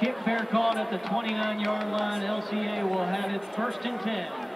Kick fair caught at the 29-yard line. LCA will have it 1st and 10.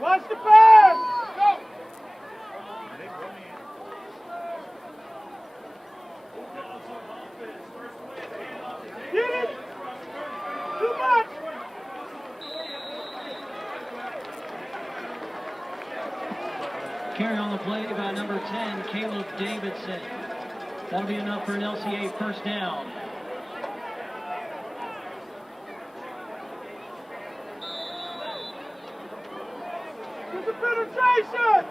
Watch the pass! Go! Get it! Too much! Carry on the play by number 10, Caleb Davidson. That'll be enough for an LCA 1st down. There's a penetration!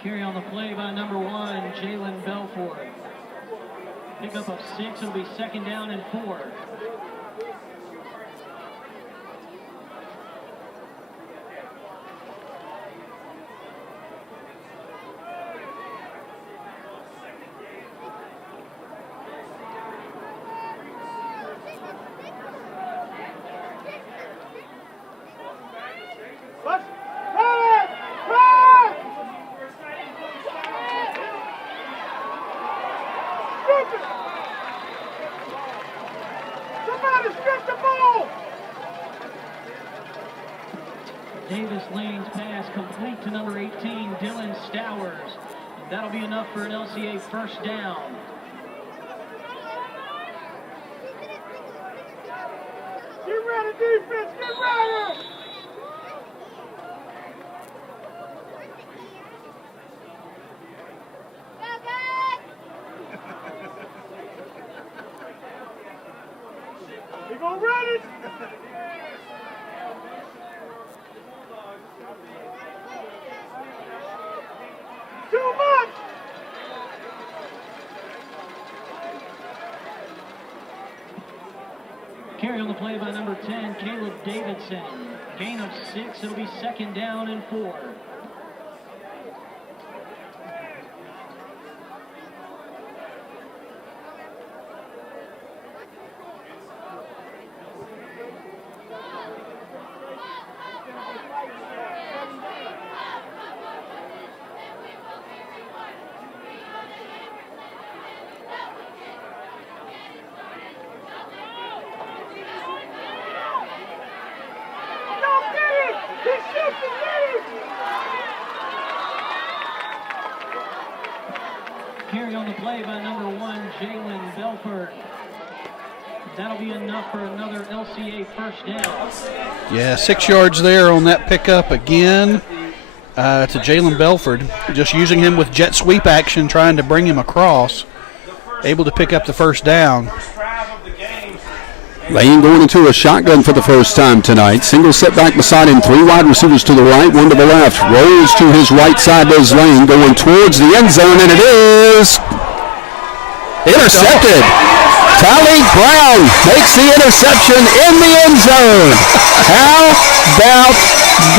Carry on the play by number 1, Jalen Belfort. Pickup of 6, it'll be 2nd down and 4. Let's run! Run! Strip it! Somebody strip the ball! Davis Lane's pass complete to number 18, Dylan Stowers. That'll be enough for an LCA 1st down. Get ready, defense! Get ready! You gonna run it? Too much! Carry on the play by number 10, Caleb Davidson. Gain of 6, it'll be 2nd down and 4. Carry on the play by number 1, Jalen Belfort. That'll be enough for another LCA 1st down. Yeah, 6 yards there on that pickup again to Jalen Belfort. Just using him with jet sweep action, trying to bring him across. Able to pick up the 1st down. Lane going into a shotgun for the first time tonight. Single set back beside him. 3 wide receivers to the right, 1 to the left. Rolls to his right side, does Lane, going towards the end zone, and it is intercepted. Talik Brown makes the interception in the end zone. How about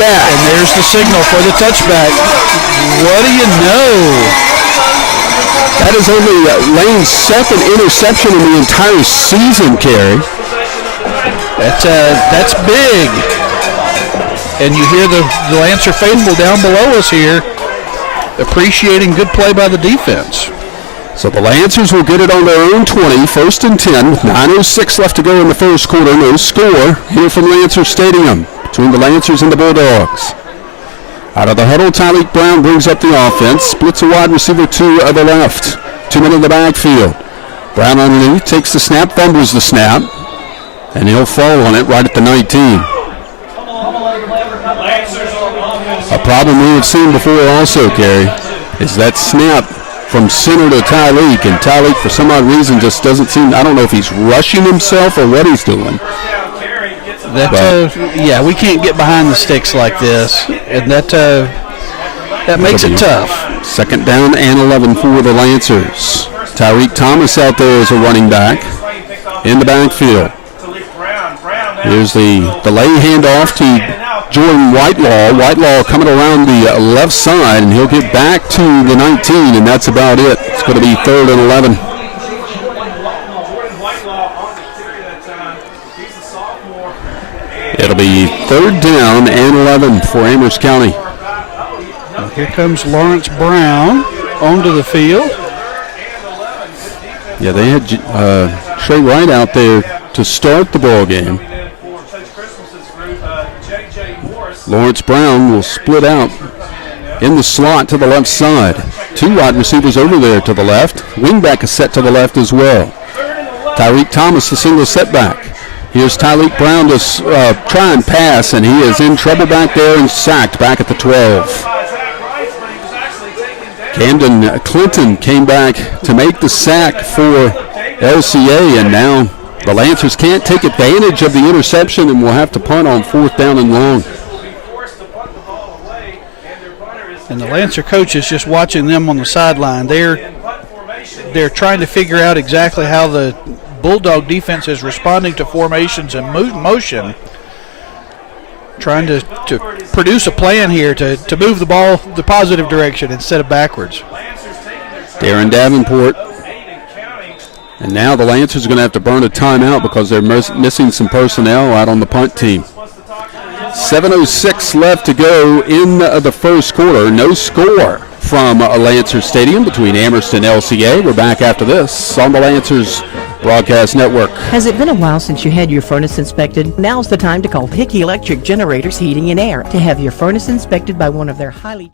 that? And there's the signal for the touchback. What do you know? That is only Lane's 2nd interception in the entire season, Kerry. That's big. And you hear the Lancer faithful down below us here appreciating good play by the defense. So the Lancers will get it on their own 20, 1st and 10, with 9:06 left to go in the first quarter. No score here from Lancer Stadium between the Lancers and the Bulldogs. Out of the huddle, Tyleek Brown brings up the offense, splits a wide receiver to the left. 2 men in the backfield. Brown underneath, takes the snap, fumbles the snap, and he'll fall on it right at the 19. A problem we have seen before also, Gary. is that snap from center to Tyleek, and Tyleek for some odd reason just doesn't seem, I don't know if he's rushing himself or what he's doing. Yeah, we can't get behind the sticks like this, and that makes it tough. 2nd down and 11 for the Lancers. Tyreek Thomas out there as a running back in the backfield. Here's the delay handoff to Jordan Whitelaw. Whitelaw coming around the left side, and he'll get back to the 19, and that's about it. It's going to be 3rd and 11. It'll be 3rd down and 11 for Amherst County. Well, here comes Lawrence Brown onto the field. Yeah, they had Trey Wright out there to start the ball game. Lawrence Brown will split out in the slot to the left side. 2 wide receivers over there to the left. Wingback is set to the left as well. Tyreek Thomas, the single setback. Here's Tyleek Brown to try and pass, and he is in trouble back there and sacked back at the 12. Camden Clinton came back to make the sack for LCA, and now the Lancers can't take advantage of the interception and will have to punt on 4th down and long. And the Lancer coach is just watching them on the sideline. They're trying to figure out exactly how the Bulldog defense is responding to formations and motion, trying to produce a plan here to move the ball the positive direction instead of backwards. Darren Davenport. And now the Lancers are going to have to burn a timeout because they're missing some personnel out on the punt team. 7:06 left to go in the first quarter. No score from Lancers Stadium between Amherst and LCA. We're back after this on the Lancers Broadcast Network. Has it been a while since you had your furnace inspected? Now's the time to call Hickey Electric Generators Heating and Air to have your furnace inspected by one of their highly...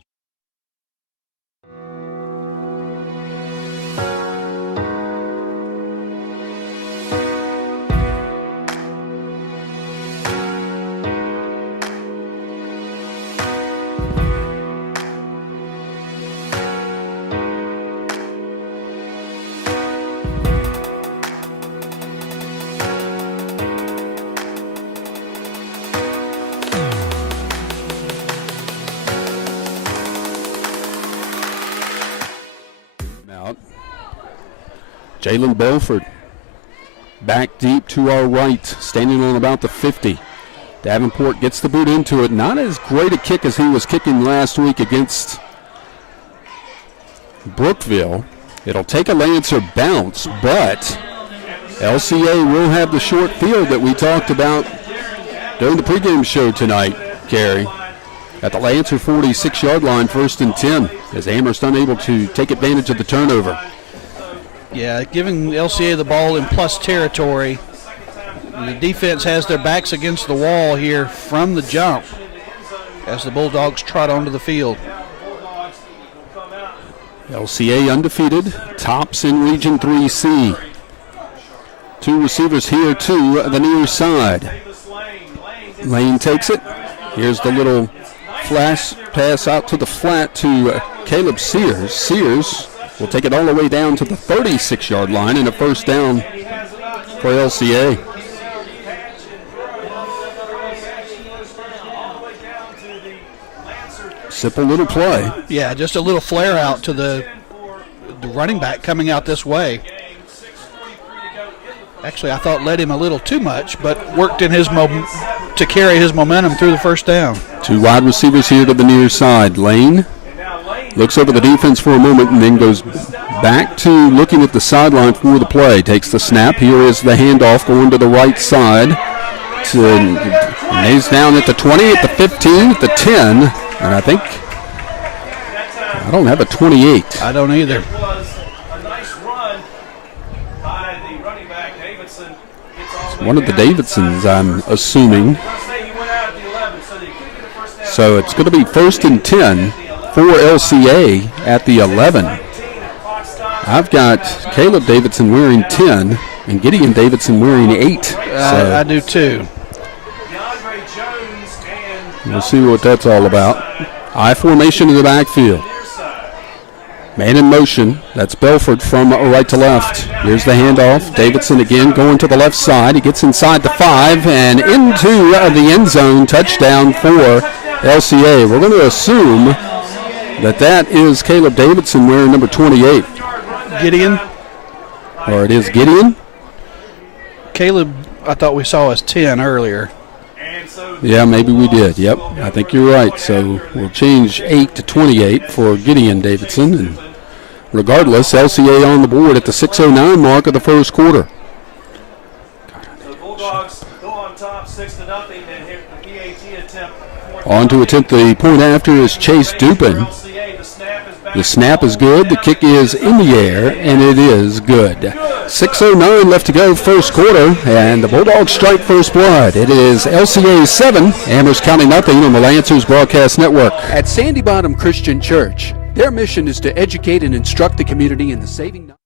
Jalen Belford back deep to our right, standing on about the 50. Davenport gets the boot into it. Not as great a kick as he was kicking last week against Brookville. It'll take a Lancer bounce, but LCA will have the short field that we talked about during the pregame show tonight, Carrie. At the Lancer 46-yard line, 1st and 10, as Amherst unable to take advantage of the turnover. Yeah, giving LCA the ball in plus territory. The defense has their backs against the wall here from the jump as the Bulldogs trot onto the field. LCA undefeated, tops in Region 3C. 2 receivers here to the near side. Lane takes it. Here's the little flash pass out to the flat to Caleb Sears. Sears will take it all the way down to the 36-yard line and a 1st down for LCA. Simple little play. Yeah, just a little flare out to the running back coming out this way. Actually, I thought led him a little too much, but worked in his to carry his momentum through the 1st down. 2 wide receivers here to the near side. Lane looks over the defense for a moment and then goes back to looking at the sideline for the play. Takes the snap. Here is the handoff going to the right side. He's down at the 20, at the 15, at the 10, and I think I don't have a 28. I don't either. One of the Davidsons, I'm assuming. So it's going to be 1st and 10 for LCA at the 11. I've got Caleb Davidson wearing 10 and Gideon Davidson wearing 8. I do too. We'll see what that's all about. I formation in the backfield. Man in motion. That's Belford from right to left. Here's the handoff. Davidson again going to the left side. He gets inside the 5 and into the end zone. Touchdown for LCA. We're going to assume that is Caleb Davidson wearing number 28. Gideon. Or it is Gideon. Caleb, I thought we saw as 10 earlier. Yeah, maybe we did. Yep, I think you're right. So we'll change 8 to 28 for Gideon Davidson. And regardless, LCA on the board at the 6:09 mark of the first quarter. The Bulldogs go on top 6-0 and hit the PAT attempt. On to attempt the point after is Chase Dupin. The snap is good. The kick is in the air, and it is good. 6:09 left to go, first quarter, and the Bulldogs strike first blood. It is LCA 7, Amherst County nothing on the Lancers Broadcast Network. At Sandy Bottom Christian Church, their mission is to educate and instruct the community in the saving knowledge.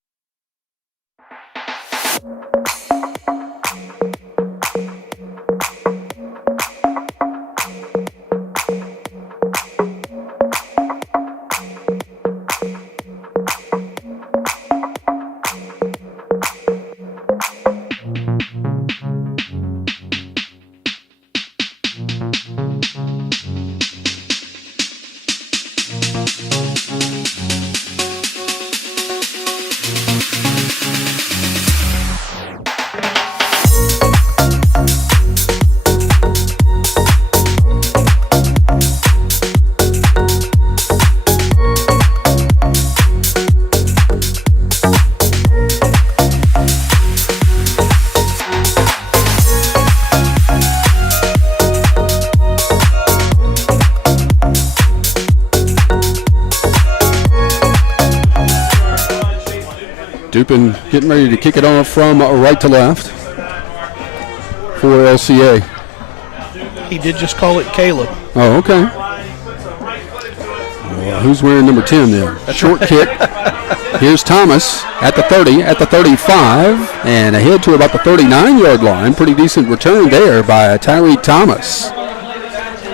Dupin getting ready to kick it off from right to left for LCA. He did just call it Caleb. Oh, okay. Well, who's wearing number 10 then? Short kick. Here's Thomas at the 30, at the 35, and ahead to about the 39-yard line. Pretty decent return there by Tyreek Thomas,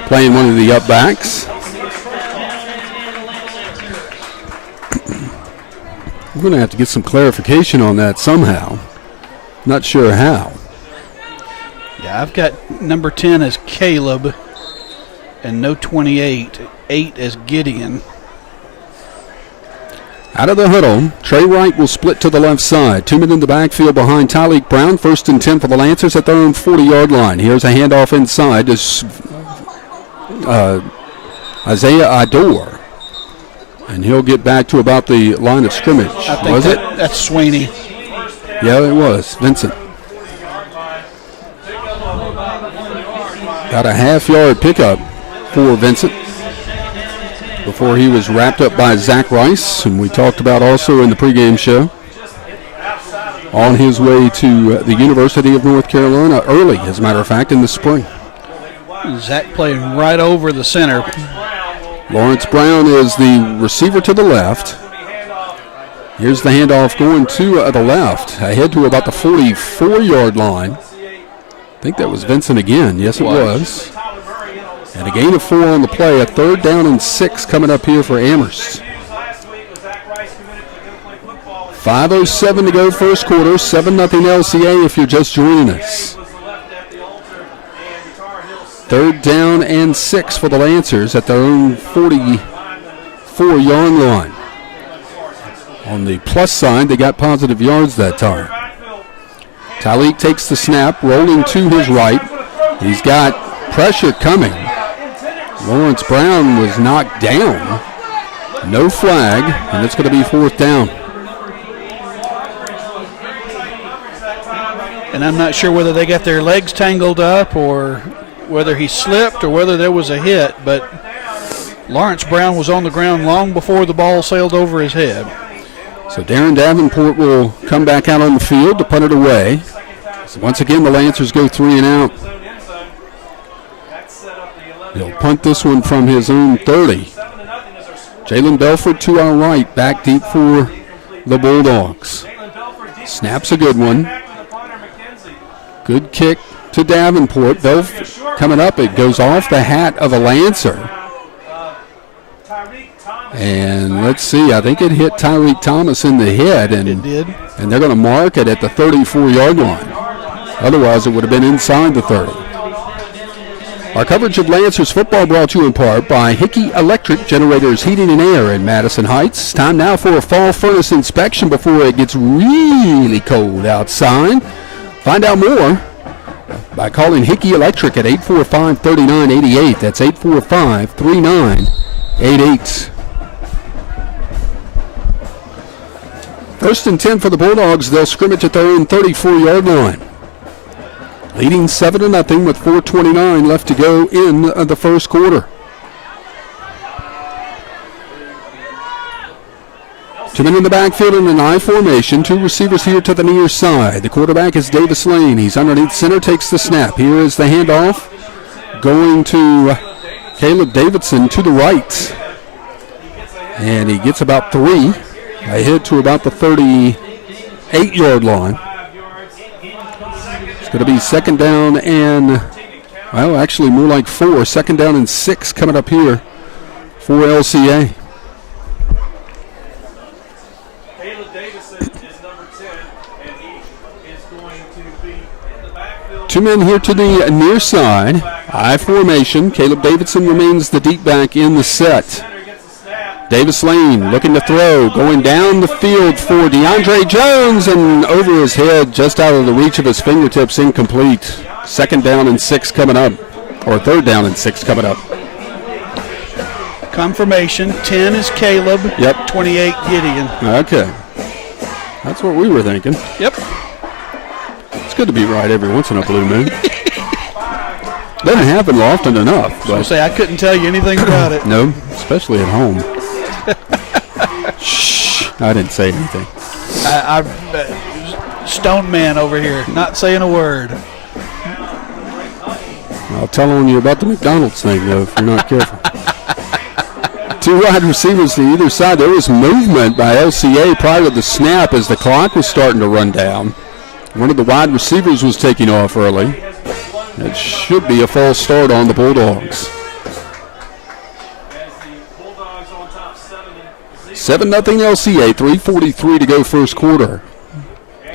playing one of the up backs. We're going to have to get some clarification on that somehow. Not sure how. Yeah, I've got number 10 as Caleb and no 28. 8 as Gideon. Out of the huddle, Trey Wright will split to the left side. 2 men in the backfield behind Tyleek Brown. 1st and 10 for the Lancers at their own 40-yard line. Here's a handoff inside to Isaiah Idor. And he'll get back to about the line of scrimmage. I think that's Sweeney. Yeah, it was. Vincent. Got a half-yard pickup for Vincent before he was wrapped up by Zach Rice, and we talked about also in the pregame show. On his way to the University of North Carolina early, as a matter of fact, in the spring. Zach playing right over the center. Lawrence Brown is the receiver to the left. Here's the handoff going to the left, ahead to about the 44-yard line. I think that was Vincent again. Yes, it was. And a gain of 4 on the play. A 3rd down and 6 coming up here for Amherst. 5:07 to go first quarter. 7-0 LCA if you're just joining us. 3rd down and 6 for the Lancers at their own 44-yard line. On the plus side, they got positive yards that time. Tyleek takes the snap, rolling to his right. He's got pressure coming. Lawrence Brown was knocked down. No flag, and it's going to be 4th down. And I'm not sure whether they got their legs tangled up or whether he slipped or whether there was a hit, but Lawrence Brown was on the ground long before the ball sailed over his head. So Darren Davenport will come back out on the field to punt it away. So once again, the Lancers go 3 and out. He'll punt this one from his own 30. Jalen Belford to our right, back deep for the Bulldogs. Snap's a good one. Good kick to Davenport. Belford coming up. It goes off the hat of a Lancer. And let's see, I think it hit Tyreek Thomas in the head. And it did. And they're going to mark it at the 34-yard line. Otherwise, it would have been inside the 30. Our coverage of Lancers football brought to you in part by Hickey Electric Generators Heating and Air in Madison Heights. Time now for a fall furnace inspection before it gets really cold outside. Find out more by calling Hickey Electric at 845-3988. That's 845-3988. First and 10 for the Bulldogs. They'll scrimmage at their own 34-yard line. Leading 7-0 with 4:29 left to go in the first quarter. Two men in the backfield in an I formation. Two receivers here to the near side. The quarterback is Davis Lane. He's underneath center, takes the snap. Here is the handoff going to Caleb Davidson to the right. And he gets about 3. Ahead to about the 38-yard line. It's going to be second down and, well, actually more like 4. Second down and 6 coming up here for LCA. Caleb Davison is number 10, and he is going to be in the backfield. Two men here to the near side. I formation. Caleb Davidson remains the deep back in the set. Davis Lane looking to throw, going down the field for DeAndre Jones, and over his head, just out of the reach of his fingertips, incomplete. Second down and 6 coming up, or third down and 6 coming up. Confirmation, 10 is Caleb, Yep. 28 Gideon. Okay. That's what we were thinking. Yep. It's good to be right every once in a blue moon. Doesn't happen often enough. I say I couldn't tell you anything about it. No, especially at home. Shh, I didn't say anything. I stone man over here, not saying a word. I'll tell on you about the McDonald's thing, though, if you're not careful. Two wide receivers to either side. There was movement by LCA prior to the snap as the clock was starting to run down. One of the wide receivers was taking off early. It should be a false start on the Bulldogs. 7-0 LCA, 3:43 to go first quarter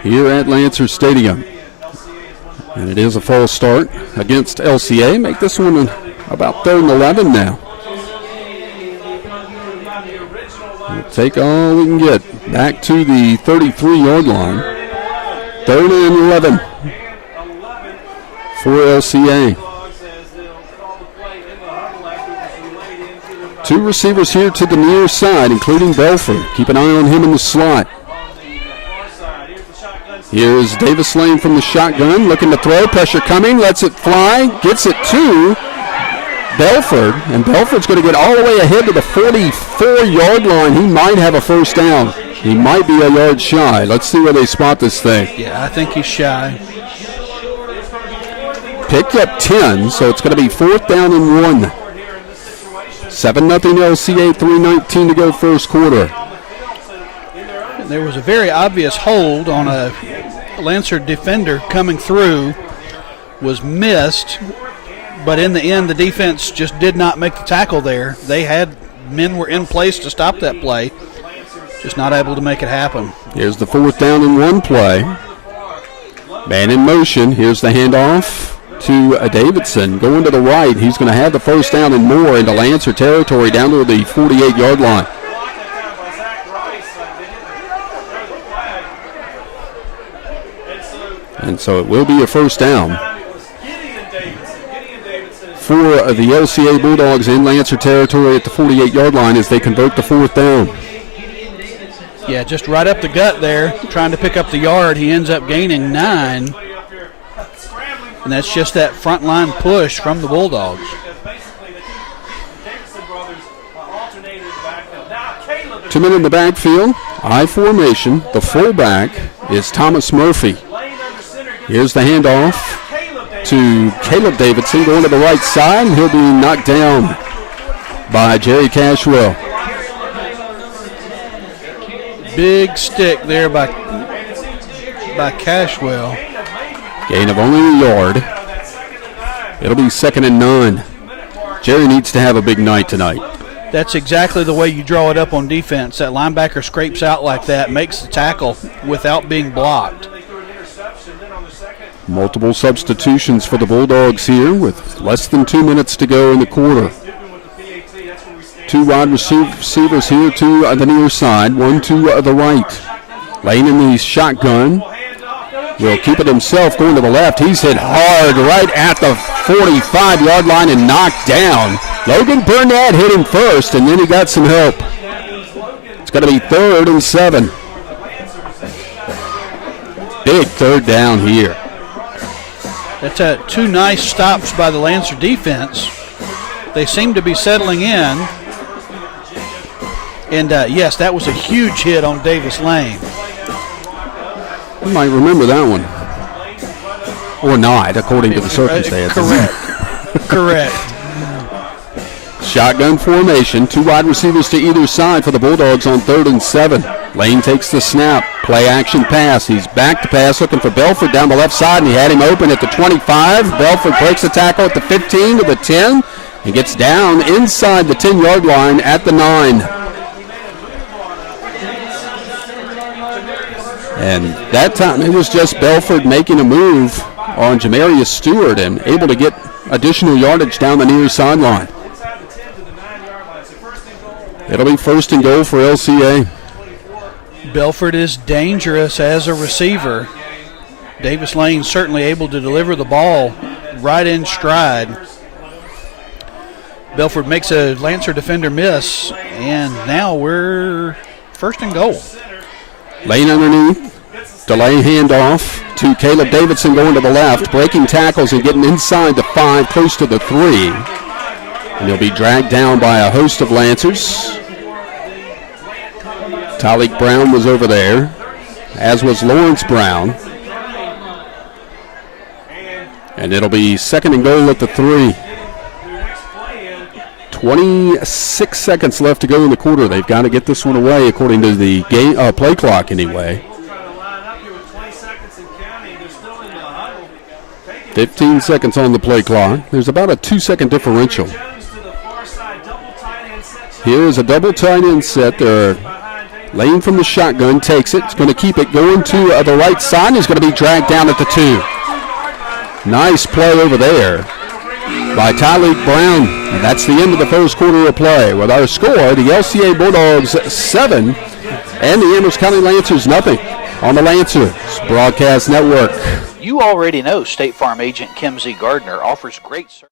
here at Lancers Stadium. And it is a false start against LCA. Make this one about 3rd and 11 now. We'll take all we can get back to the 33-yard line. 3rd and 11 for LCA. Two receivers here to the near side, including Belford. Keep an eye on him in the slot. Here's Davis Lane from the shotgun, looking to throw. Pressure coming, lets it fly, gets it to Belford. And Belford's going to get all the way ahead to the 44-yard line. He might have a first down. He might be a yard shy. Let's see where they spot this thing. Yeah, I think he's shy. Picked up 10, so it's going to be 4th down and 1. 7-0 LCA, 3:19 to go first quarter. There was a very obvious hold on a Lancer defender coming through, was missed, but in the end the defense just did not make the tackle there. They had men were in place to stop that play, just not able to make it happen. Here's the 4th down and 1 play. Man in motion. Here's the handoff to Davidson. Going to the right. He's going to have the first down and more into Lancer territory down to the 48-yard line. And so it will be a first down for the LCA Bulldogs in Lancer territory at the 48-yard line as they convert the 4th down. Yeah, just right up the gut there, trying to pick up the yard. He ends up gaining 9. And that's just that front line push from the Bulldogs. Two men in the backfield. I formation. The fullback is Thomas Murphy. Here's the handoff to Caleb Davidson going to the right side, and he'll be knocked down by Jerry Cashwell. Big stick there by Cashwell. Gain of only a yard. It'll be 2nd and 9. Jerry needs to have a big night tonight. That's exactly the way you draw it up on defense. That linebacker scrapes out like that, makes the tackle without being blocked. Multiple substitutions for the Bulldogs here with less than 2 minutes to go in the quarter. 2 wide receivers here to the near side, 1 to the right. Lane in the shotgun. Will keep it himself, going to the left. He's hit hard right at the 45-yard line and knocked down. Logan Burnett hit him first, and then he got some help. It's going to be 3rd and 7. Big 3rd down here. That's 2 nice stops by the Lancer defense. They seem to be settling in. And, yes, that was a huge hit on Davis Lane. You might remember that one. Or not, according to the circumstances. Correct. Shotgun formation, 2 wide receivers to either side for the Bulldogs on 3rd and 7. Lane takes the snap, play action pass. He's back to pass, looking for Belford down the left side, and he had him open at the 25. Belford breaks the tackle at the 15 to the 10 and gets down inside the 10-yard line at the 9. And that time it was just Belford making a move on Jamarius Stewart and able to get additional yardage down the near sideline. It'll be 1st and goal for LCA. Belford is dangerous as a receiver. Davis Lane certainly able to deliver the ball right in stride. Belford makes a Lancer defender miss, and now we're 1st and goal. Lane underneath. Delay handoff to Caleb Davidson going to the left, breaking tackles and getting inside the 5, close to the 3. And he'll be dragged down by a host of Lancers. Tyleek Brown was over there, as was Lawrence Brown. And it'll be 2nd and goal at the 3. 26 seconds left to go in the quarter. They've got to get this one away according to the game play clock anyway. 15 seconds on the play clock. There's about a 2-second differential. Here's a double tight end set there. Lane from the shotgun takes it. It's going to keep it going to the right side. He's going to be dragged down at the 2. Nice play over there by Tyleek Brown. And that's the end of the first quarter of play. With our score, the LCA Bulldogs 7 and the Amherst County Lancers nothing on the Lancers Broadcast Network. You already know State Farm agent Kim Z. Gardner offers great service.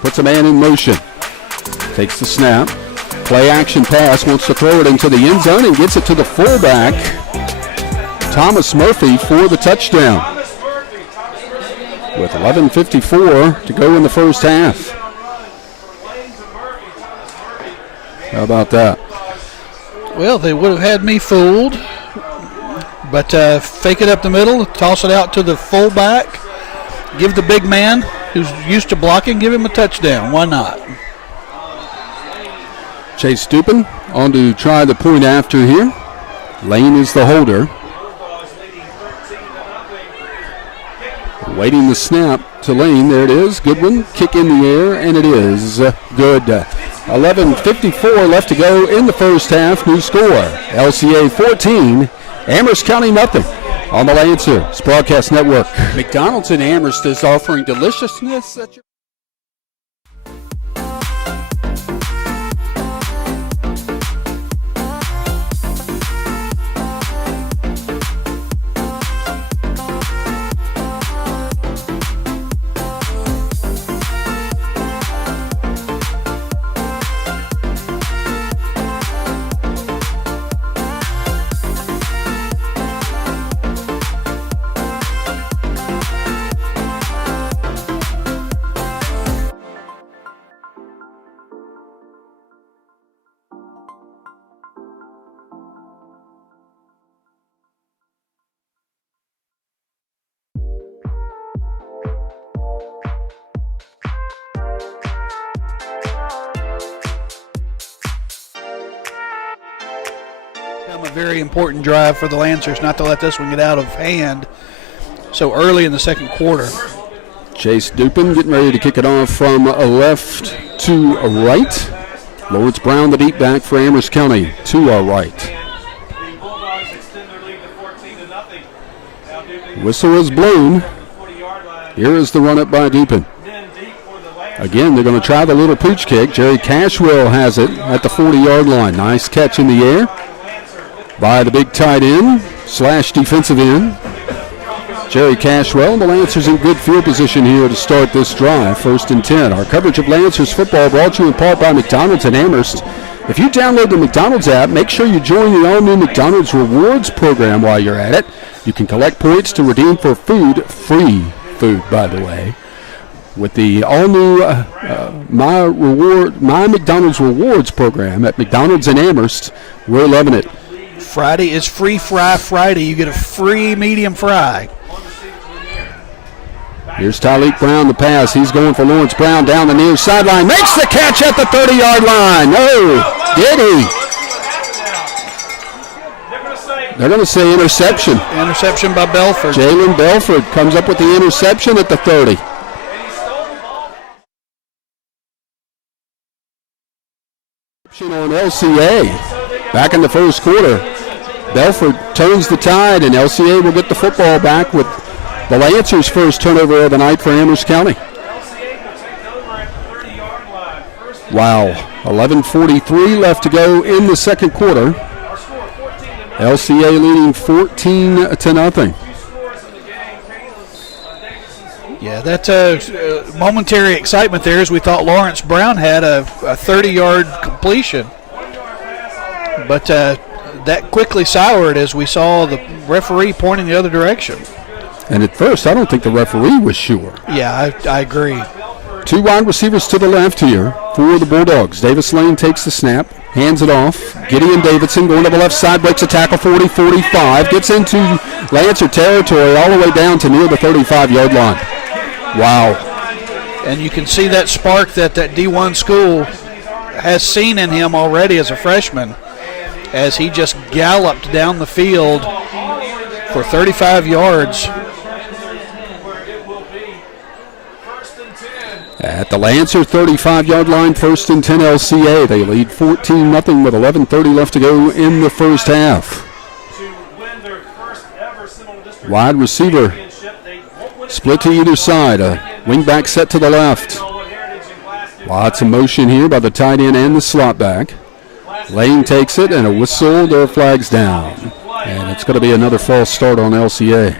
Puts a man in motion. Takes the snap. Play action pass. Wants to throw it into the end zone and gets it to the fullback. Thomas Murphy for the touchdown. With 11:54 to go in the first half. How about that? Well, they would have had me fooled, but fake it up the middle, toss it out to the fullback, give the big man who's used to blocking, give him a touchdown. Why not? Chase Dupin on to try the point after here. Lane is the holder. Waiting the snap to Lane. There it is. Good one. Kick in the air, and it is good. 11:54 left to go in the first half. New score, LCA 14, Amherst County nothing. On the Lancers Broadcast Network. McDonald's in Amherst is offering deliciousness at your A very important drive for the Lancers not to let this one get out of hand so early in the second quarter. Chase Dupin getting ready to kick it off from a left to a right. Lawrence Brown, the deep back for Amherst County, to our right. Whistle is blown. Here is the run up by Dupin. Again, they're going to try the little pooch kick. Jerry Cashwell has it at the 40-yard line. Nice catch in the air by the big tight end / defensive end, Jerry Cashwell. The Lancers in good field position here to start this drive. 1st and 10. Our coverage of Lancers football brought to you in part by McDonald's in Amherst. If you download the McDonald's app, make sure you join the all-new McDonald's Rewards program while you're at it. You can collect points to redeem for food, free food, by the way, with the all-new My McDonald's Rewards program at McDonald's in Amherst. We're loving it. Friday is Free Fry Friday. You get a free medium fry. Here's Tyleek Brown, the pass. He's going for Lawrence Brown down the near sideline. Makes the catch at the 30-yard line. Oh, did he? They're going to say interception. Interception by Belford. Jalen Belford comes up with the interception at the 30. On LCA. Back in the first quarter. Belford turns the tide, and LCA will get the football back with the Lancers' first turnover of the night for Amherst County. Wow, 11:43 left to go in the second quarter. LCA leading 14-0. Yeah, that's momentary excitement there as we thought Lawrence Brown had a 30-yard completion. But that quickly soured as we saw the referee pointing the other direction. And at first, I don't think the referee was sure. Yeah, I agree. 2 wide receivers to the left here for the Bulldogs. Davis Lane takes the snap, hands it off. Gideon Davidson going to the left side, breaks a tackle, 40-45, gets into Lancer territory all the way down to near the 35-yard line. Wow. And you can see that spark that D1 school has seen in him already as a freshman, as he just galloped down the field for 35 yards. At the Lancer 35-yard line, 1st and 10 LCA. They lead 14-0 with 11:30 left to go in the first half. Wide receiver split to either side. A wingback set to the left. Lots of motion here by the tight end and the slot back. Lane takes it, and a whistle, their flag's down. And it's going to be another false start on LCA.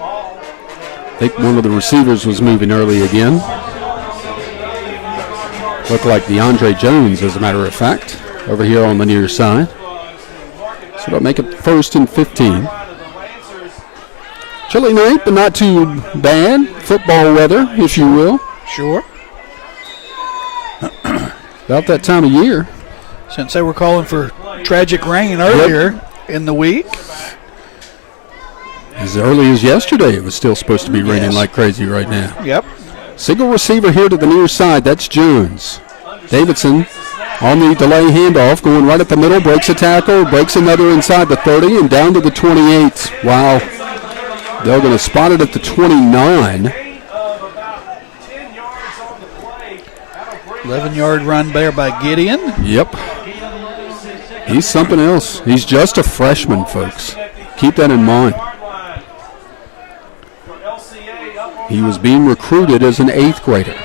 I think one of the receivers was moving early again. Looked like DeAndre Jones, as a matter of fact, over here on the near side. So it'll make it 1st and 15. Chilly night, but not too bad. Football weather, if you will. Sure. About that time of year. Since they were calling for tragic rain earlier in the week. As early as yesterday, it was still supposed to be raining like crazy right now. Yep. Single receiver here to the near side. That's Jones. Davidson on the delay handoff, going right up the middle, breaks a tackle, breaks another inside the 30 and down to the 28. Wow. They're going to spot it at the 29. 11-yard run there by Gideon. Yep. He's something else. He's just a freshman, folks. Keep that in mind. He was being recruited as an 8th grader.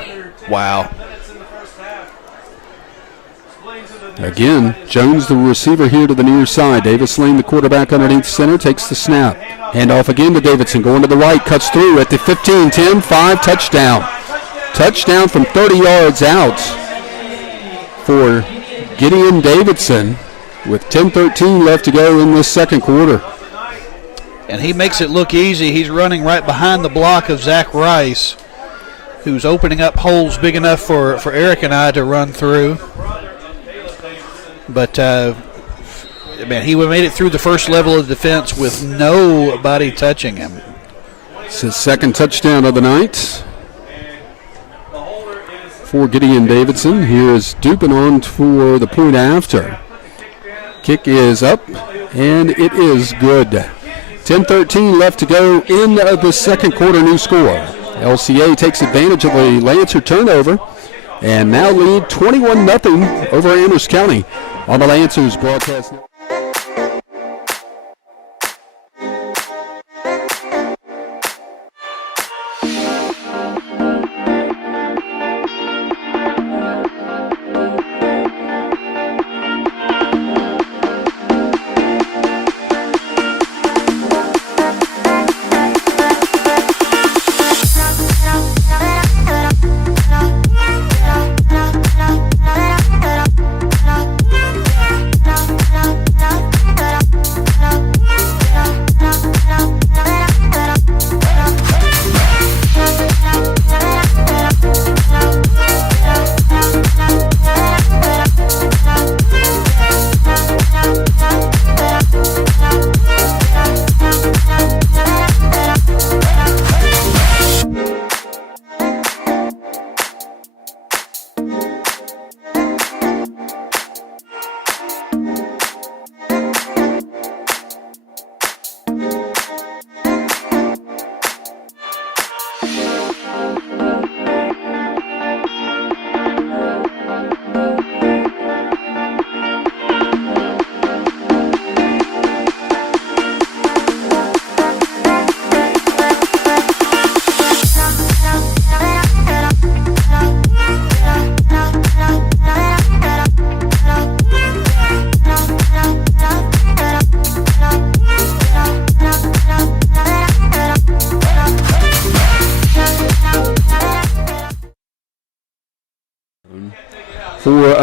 Wow. Again, Jones, the receiver here to the near side. Davis Lane, the quarterback underneath center, takes the snap. Handoff again to Davidson, going to the right, cuts through at the 15, 10, 5, touchdown. Touchdown from 30 yards out for Gideon Davidson with 10:13 left to go in this second quarter. And he makes it look easy. He's running right behind the block of Zach Rice, who's opening up holes big enough for Eric and I to run through. But, man, he made it through the first level of defense with nobody touching him. It's his second touchdown of the night for Gideon Davidson. Here is Dupin on for the point after. Kick is up, and it is good. 10:13 left to go in the second quarter. New score. LCA takes advantage of a Lancer turnover and now lead 21-0 over Amherst County on the Lancers broadcast.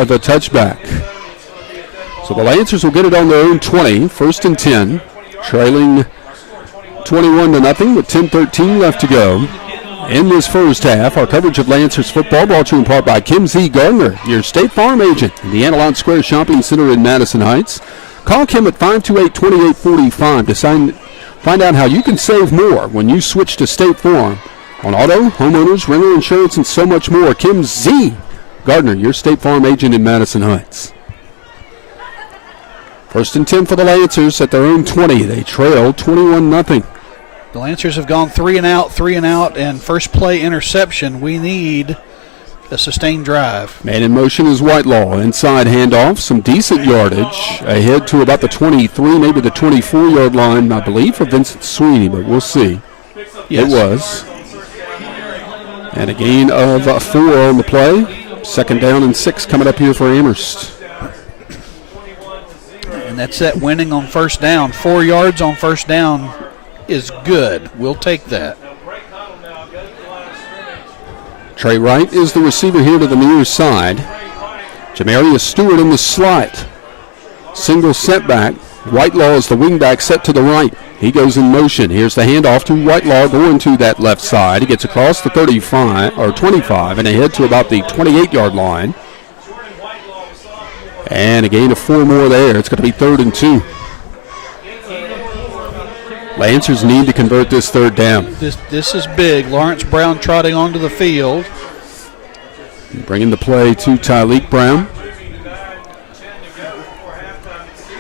For the touchback. So the Lancers will get it on their own 20, 1st and 10, trailing 21-0 with 10:13 left to go in this first half. Our coverage of Lancers football brought to you in part by Kim Z. Gardner, your State Farm agent in the Analont Square Shopping Center in Madison Heights. Call Kim at 528-2845 to find out how you can save more when you switch to State Farm on auto, homeowners, rental insurance, and so much more. Kim Z. Gardner, your State Farm agent in Madison Heights. 1st and 10 for the Lancers at their own 20. They trail 21-0. The Lancers have gone 3 and out, and first play interception. We need a sustained drive. Man in motion is Whitelaw. Inside handoff, some decent yardage. Ahead to about the 23, maybe the 24-yard line, I believe, for Vincent Sweeney, but we'll see. Yes. It was. And a gain of 4 on the play. 2nd down and 6 coming up here for Amherst. And that's that winning on first down. 4 yards on first down is good. We'll take that. Trey Wright is the receiver here to the near side. Jamarius Stewart in the slot. Single setback. Whitelaw is the wingback set to the right. He goes in motion. Here's the handoff to Whitelaw going to that left side. He gets across the 35 or 25 and ahead to about the 28-yard line. And a gain of 4 more there. It's going to be 3rd and 2. Lancers need to convert this 3rd down. This is big. Lawrence Brown trotting onto the field. Bringing the play to Tyleek Brown.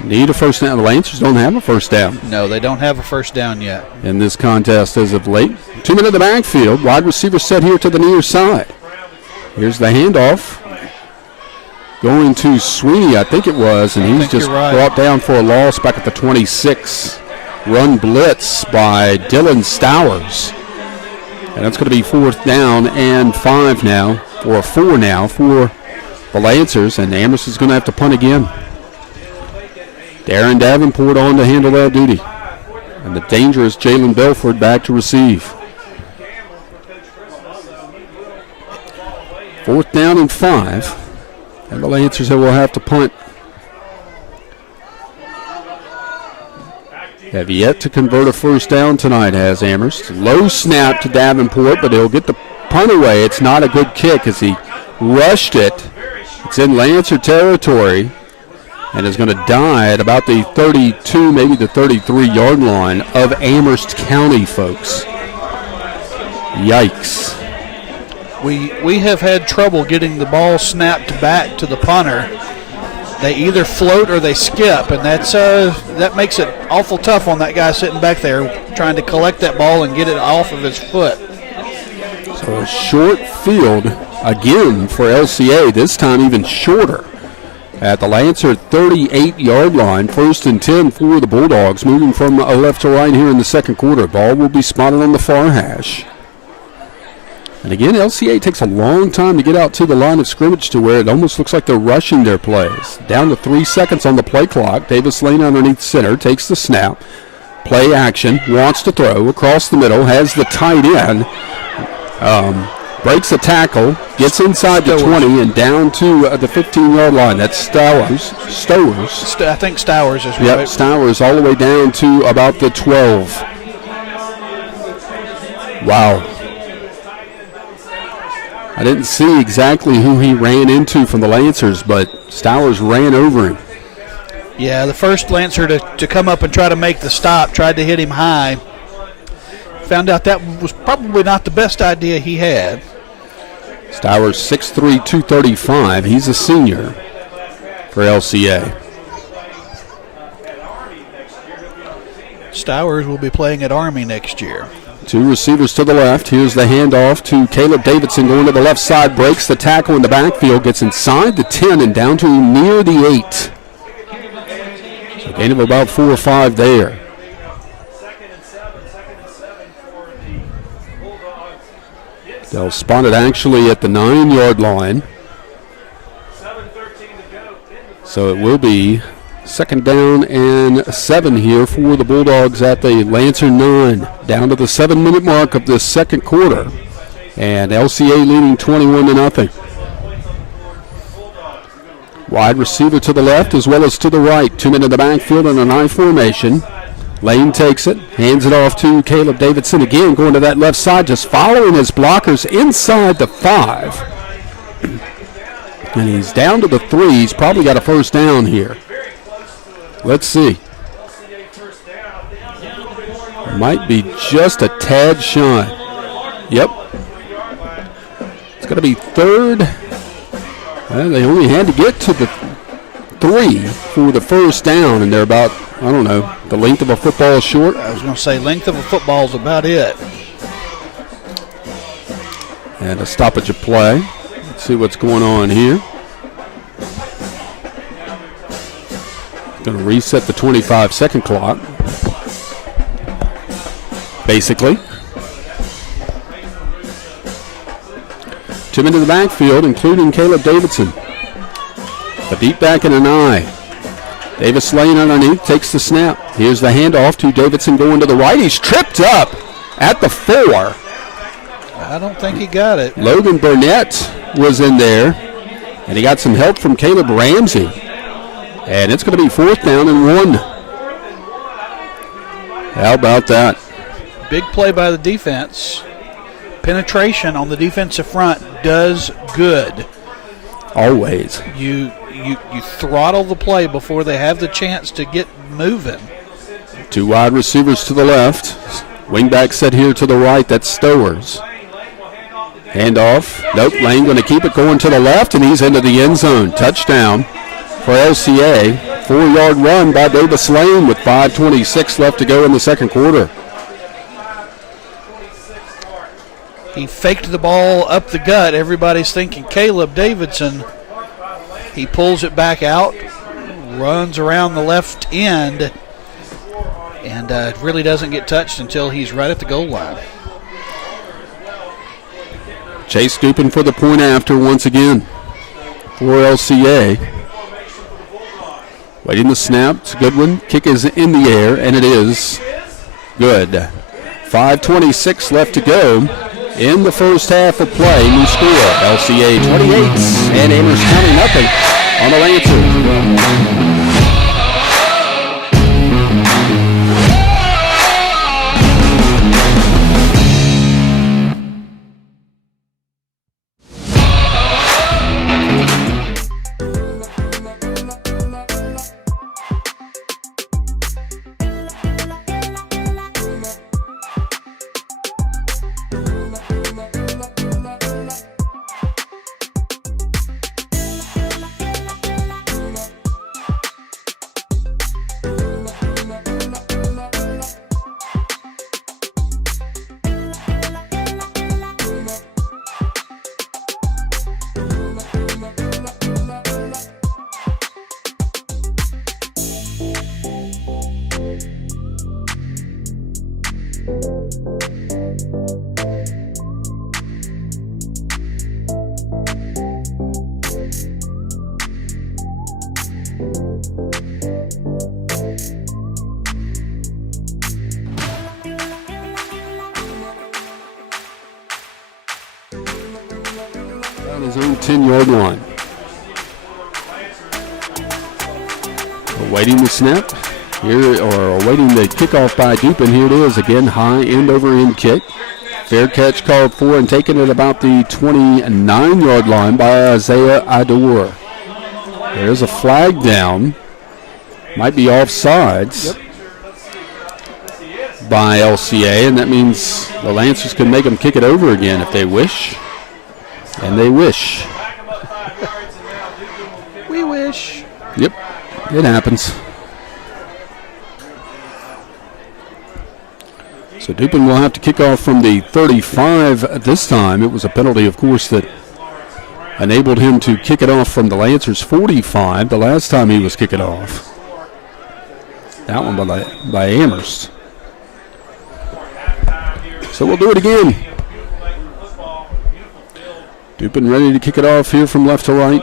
Need a first down. The Lancers don't have a first down. No, they don't have a first down yet In this contest as of late. 2 men in the backfield. Wide receiver set here to the near side. Here's the handoff. Going to Sweeney, I think it was, and he's just brought down for a loss back at the 26. Run blitz by Dylan Stowers. And that's going to be 4th down and 5 now, or 4 now for the Lancers, and Amherst is going to have to punt again. Darren Davenport on to handle that duty. And the dangerous Jalen Belford back to receive. 4th down and 5. And the Lancers will have to punt. Have yet to convert a first down tonight, has Amherst. Low snap to Davenport, but he'll get the punt away. It's not a good kick as he rushed it. It's in Lancer territory and is going to die at about the 32, maybe the 33-yard line of Amherst County, folks. Yikes. We have had trouble getting the ball snapped back to the punter. They either float or they skip, and that makes it awful tough on that guy sitting back there trying to collect that ball and get it off of his foot. So a short field again for LCA, this time even shorter. At the Lancer 38-yard line, 1st and 10 for the Bulldogs, moving from left to right here in the second quarter. Ball will be spotted on the far hash. And again, LCA takes a long time to get out to the line of scrimmage to where it almost looks like they're rushing their plays. Down to 3 seconds on the play clock. Davis Lane underneath center, takes the snap. Play action, wants to throw across the middle, has the tight end. Breaks a tackle, gets inside the 20 and down to the 15-yard line. That's Stowers. I think Stowers is right. Yep, Stowers all the way down to about the 12. Wow. I didn't see exactly who he ran into from the Lancers, but Stowers ran over him. Yeah, the first Lancer to come up and try to make the stop, tried to hit him high. Found out that was probably not the best idea he had. Stowers 6'3", 235. He's a senior for LCA. Stowers will be playing at Army next year. 2 receivers to the left. Here's the handoff to Caleb Davidson going to the left side. Breaks the tackle in the backfield. Gets inside the 10 and down to near the 8. So gain of about 4 or 5 there. They'll spot it actually at the 9-yard line. So it will be 2nd down and 7 here for the Bulldogs at the Lancer 9. Down to the 7-minute mark of this second quarter. And LCA leading 21-0. Wide receiver to the left as well as to the right. 2 men in the backfield in an I formation. Lane takes it, hands it off to Caleb Davidson again, going to that left side, just following his blockers inside the 5. And he's down to the 3. He's probably got a first down here. Let's see. Might be just a tad shy. Yep. It's going to be 3rd. Well, they only had to get to the 3 for the first down, and they're about, I don't know, the length of a football short. I was going to say length of a football is about it. And a stoppage of play. Let's see what's going on here. Going to reset the 25-second clock. Basically. 2 men in the backfield, including Caleb Davidson. A deep back and an I. Davis Lane underneath, takes the snap. Here's the handoff to Davidson going to the right. He's tripped up at the 4. I don't think he got it. Logan Burnett was in there, and he got some help from Caleb Ramsey. And it's going to be 4th down and 1. How about that? Big play by the defense. Penetration on the defensive front does good. Always. You throttle the play before they have the chance to get moving. 2 wide receivers to the left. Wingback set here to the right. That's Stowers. Handoff. Nope, Lane going to keep it going to the left, and he's into the end zone. Touchdown for LCA. 4-yard run by Davis Lane with 5:26 left to go in the second quarter. He faked the ball up the gut. Everybody's thinking Caleb Davidson. He pulls it back out, runs around the left end, and really doesn't get touched until he's right at the goal line. Chase Dupin for the point after once again for LCA. Waiting the snap. It's a good one. Kick is in the air, and it is good. 5:26 left to go in the first half of play. New score, LCA 28 and Amherst County nothing on the Lancers. On his own 10-yard line. Awaiting the snap here, or awaiting the kickoff by Dupin. Here it is again, high end over end kick. Fair catch called for and taken at about the 29-yard line by Isaiah Idor. There's a flag down. Might be offsides by LCA, and that means the Lancers can make them kick it over again if they wish. And they wish. We wish. Yep, it happens. So Dupin will have to kick off from the 35 this time. It was a penalty, of course, that enabled him to kick it off from the Lancers 45 the last time he was kicking off. That one by Amherst. So we'll do it again. Dupin ready to kick it off here from left to right.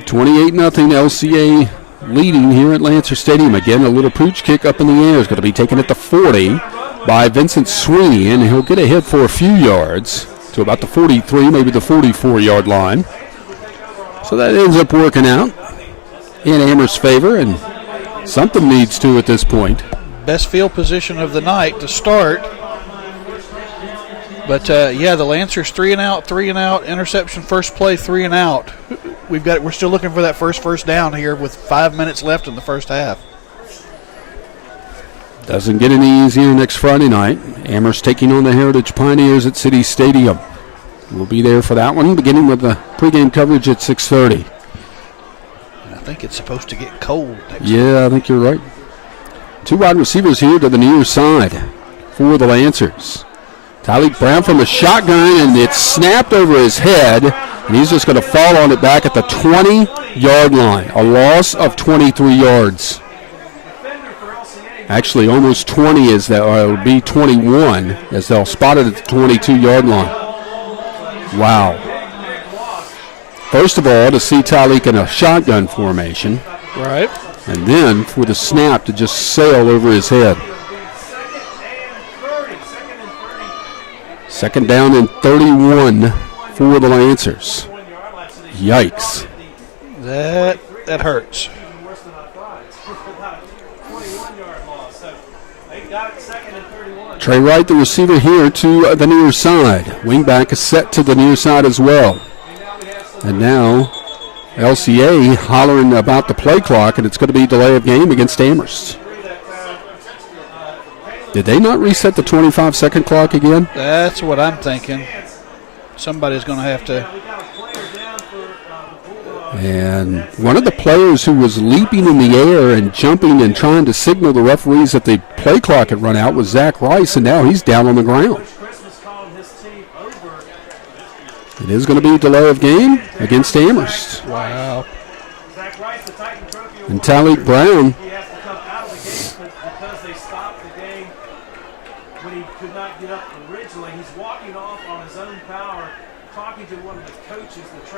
28-0 LCA leading here at Lancer Stadium. Again, a little pooch kick up in the air is going to be taken at the 40 by Vincent Sweeney, and he'll get a hit for a few yards to about the 43, maybe the 44-yard line. So that ends up working out in Amherst's favor, and something needs to at this point. Best field position of the night to start. But, the Lancers 3 and out, interception first play, 3 and out. We're still looking for that first down here with 5 minutes left in the first half. Doesn't get any easier next Friday night. Amherst taking on the Heritage Pioneers at City Stadium. We'll be there for that one, beginning with the pregame coverage at 6:30. I think it's supposed to get cold next week. I think you're right. 2 wide receivers here to the near side for the Lancers. Tyleek Brown from the shotgun, and it's snapped over his head, and he's just going to fall on it back at the 20-yard line. A loss of 23 yards. Actually, almost 20 as that, or it would be 21 as they'll spot it at the 22-yard line. Wow. First of all, to see Tyleek in a shotgun formation. Right. And then for the snap to just sail over his head. Second down and 31 for the Lancers. Yikes. That hurts. Trey Wright, the receiver here to the near side. Wingback is set to the near side as well. And now LCA hollering about the play clock, and it's going to be delay of game against Amherst. Did they not reset the 25-second clock again? That's what I'm thinking. Somebody's going to have to. And one of the players who was leaping in the air and jumping and trying to signal the referees that the play clock had run out was Zach Rice, and now he's down on the ground. It is going to be a delay of game against Amherst. Wow. And Talik Brown.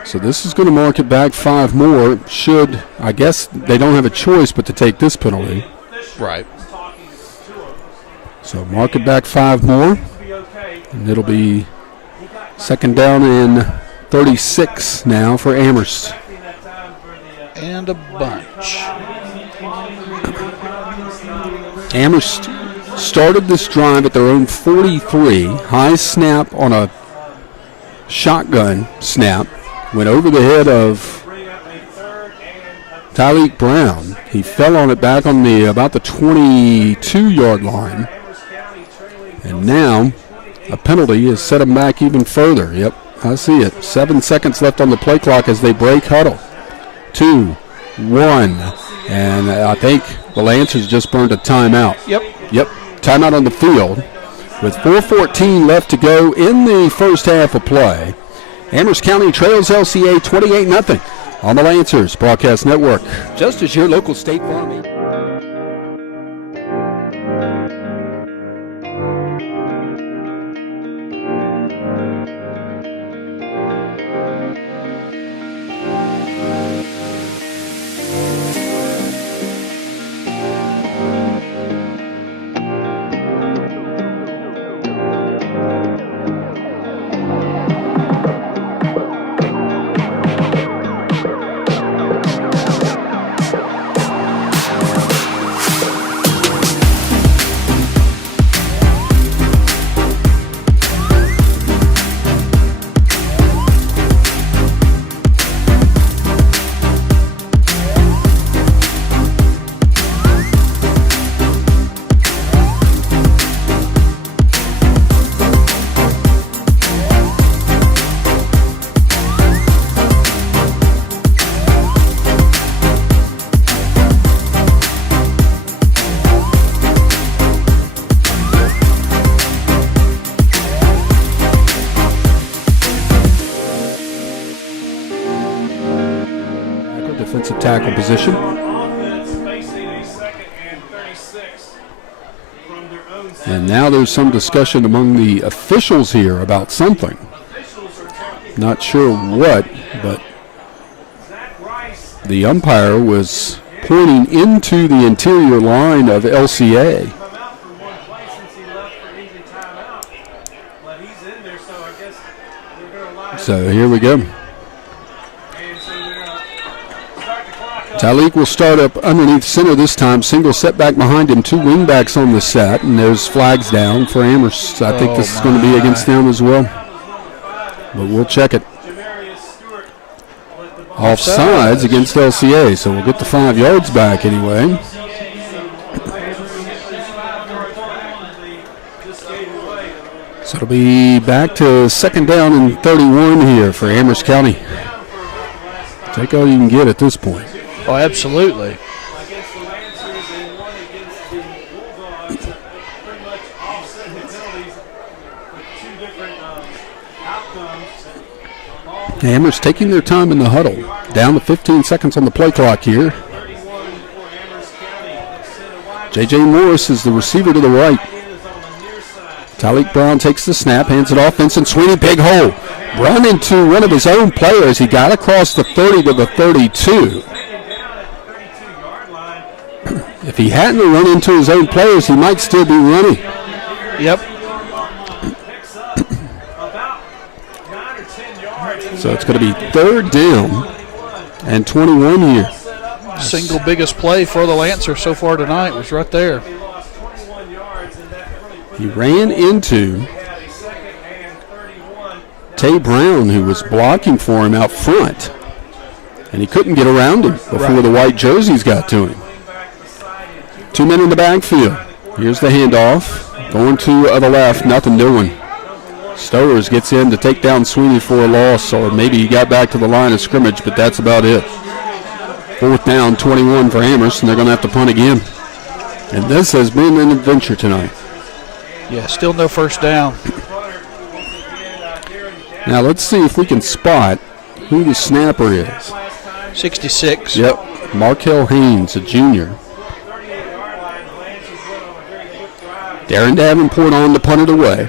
So this is going to mark it back 5 more. Should, I guess they don't have a choice but to take this penalty. Right. So mark it back 5 more. And it'll be second down and 36 now for Amherst. And a bunch. Amherst started this drive at their own 43. High snap on a shotgun snap. Went over the head of Tyleek Brown. He fell on it back on about the 22-yard line. And now a penalty has set him back even further. Yep, I see it. 7 seconds left on the play clock as they break huddle. 2, 1. And I think the Lancers just burned a timeout. Yep, timeout on the field. With 4:14 left to go in the first half of play. Amherst County trails LCA 28-0 on the Lancers Broadcast Network. Just as your local State Farm. Tackle position. And now there's some discussion among the officials here about something. Not sure what, but the umpire was pointing into the interior line of LCA. So here we go. Tyleek will start up underneath center this time. Single setback behind him. 2 wingbacks on the set. And there's flags down for Amherst. I think this is going to be against them as well. But we'll check it. Offsides against LCA. So we'll get the 5 yards back anyway. So it'll be back to second down and 31 here for Amherst County. Take all you can get at this point. Oh, absolutely. Amherst taking their time in the huddle. Down to 15 seconds on the play clock here. J.J. Morris is the receiver to the right. Tyleek Brown takes the snap, hands it off. Vincent Sweeney, big hole. Run into one of his own players. He got across the 30 to the 32. If he hadn't run into his own players, he might still be running. Yep. So it's going to be third down and 21 here. Single biggest play for the Lancers so far tonight was right there. He ran into Tay Brown, who was blocking for him out front, and he couldn't get around him before the white jerseys got to him. 2 men in the backfield. Here's the handoff. Going to the left, nothing doing. Stowers gets in to take down Sweeney for a loss, or maybe he got back to the line of scrimmage, but that's about it. 4th down, 21 for Amherst, and they're going to have to punt again. And this has been an adventure tonight. Yeah, still no first down. Now let's see if we can spot who the snapper is. 66. Yep, Markel Haynes, a junior. Darren Davenport on to punt it away.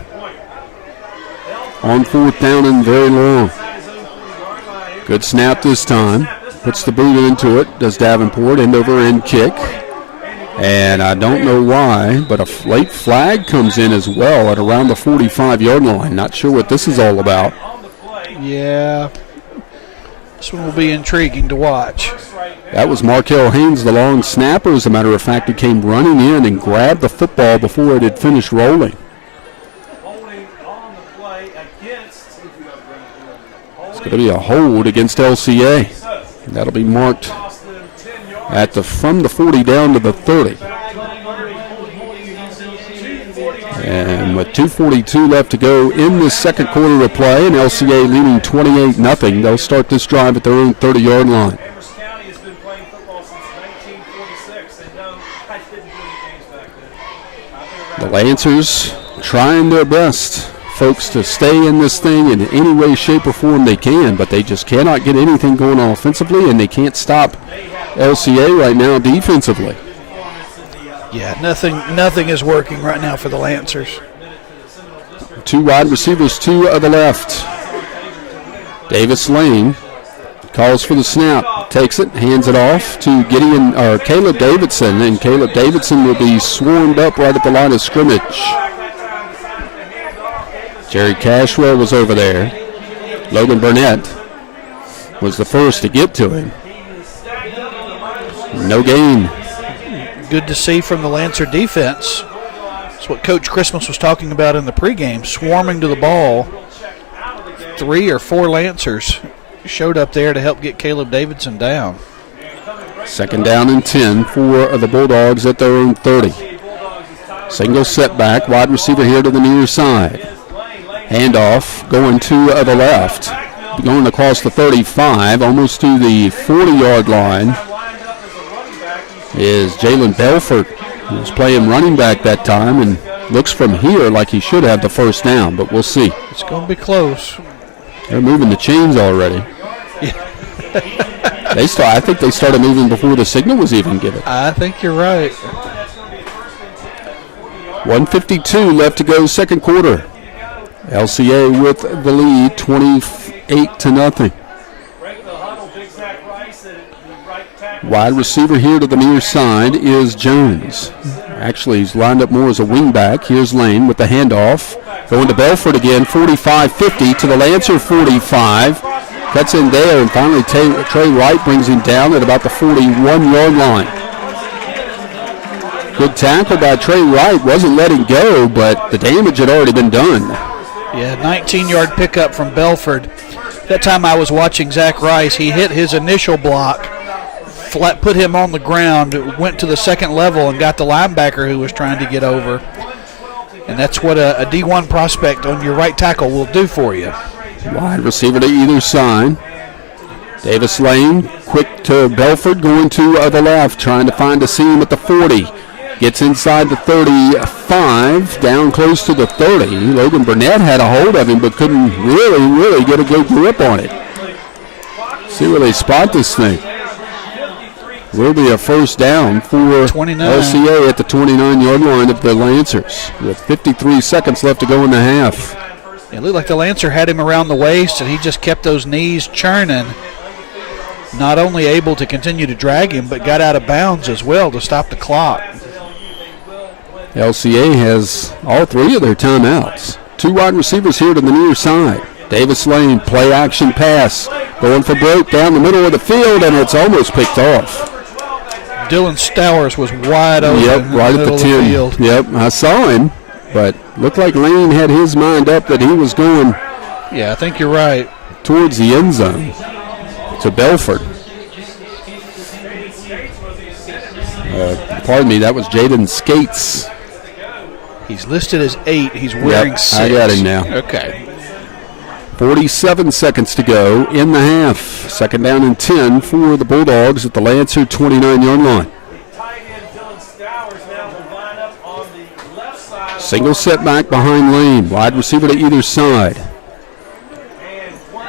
On 4th down and very long. Good snap this time. Puts the boot into it. Does Davenport. End over end kick. And I don't know why, but a late flag comes in as well at around the 45-yard line. Not sure what this is all about. Yeah. This one will be intriguing to watch. That was Markel Haynes, the long snapper. As a matter of fact, he came running in and grabbed the football before it had finished rolling. It's going to be a hold against LCA. That'll be marked at from the 40 down to the 30. And with 2:42 left to go in the second quarter of play, and LCA leading 28-0, they'll start this drive at their own 30-yard line. Amherst County has been playing football since 1946. They know I didn't do any games back then. The Lancers trying their best, folks, to stay in this thing in any way, shape, or form they can, but they just cannot get anything going offensively, and they can't stop LCA right now defensively. Yeah, nothing is working right now for the Lancers. 2 wide receivers, 2 of the left. Davis Lane calls for the snap, takes it, hands it off to Caleb Davidson, and Caleb Davidson will be swarmed up right at the line of scrimmage. Jerry Cashwell was over there. Logan Burnett was the first to get to him. No gain. Good to see from the Lancer defense. That's what Coach Christmas was talking about in the pregame, swarming to the ball. 3 or 4 Lancers showed up there to help get Caleb Davidson down. 2nd down and 10 for the Bulldogs at their own 30. Single setback, wide receiver here to the near side. Handoff going to the left, going across the 35, almost to the 40-yard line, is Jalen Belfort, who's playing running back that time, and looks from here like he should have the first down, but we'll see. It's going to be close. They're moving the chains already. I think they started moving before the signal was even given. I think you're right. 1:52 left to go, second quarter. LCA with the lead, 28-0. Wide receiver here to the near side is Jones. Actually, he's lined up more as a wingback. Here's Lane with the handoff. Going to Belfort again, 45-50 to the Lancer 45. Cuts in there, and finally Trey Wright brings him down at about the 41-yard line. Good tackle by Trey Wright. Wasn't letting go, but the damage had already been done. Yeah, 19-yard pickup from Belford. That time I was watching Zach Rice. He hit his initial block, put him on the ground, went to the second level and got the linebacker who was trying to get over. And that's what a D1 prospect on your right tackle will do for you. Wide receiver to either side. Davis Lane, quick to Belford, going to the left, trying to find a seam at the 40. Gets inside the 35, down close to the 30. Logan Burnett had a hold of him, but couldn't really get a good grip on it. See where they spot this thing. Will be a first down for 29. LCA at the 29-yard line of the Lancers with 53 seconds left to go in the half. It looked like the Lancer had him around the waist, and he just kept those knees churning. Not only able to continue to drag him, but got out of bounds as well to stop the clock. LCA has all 3 of their timeouts. 2 wide receivers here to the near side. Davis Lane, play action pass. Going for broke down the middle of the field, and it's almost picked off. Dylan Stowers was wide open. Yep, right in the at the 10. Field. Yep, I saw him, but looked like Lane had his mind up that he was going. Yeah, I think you're right. Towards the end zone to Belford. Pardon me, that was Jaden Skates. He's listed as 8. He's wearing 6. I got him now. Okay. 47 seconds to go in the half. Second down and 10 for the Bulldogs at the Lancer 29-yard line. Single setback behind Lane. Wide receiver to either side.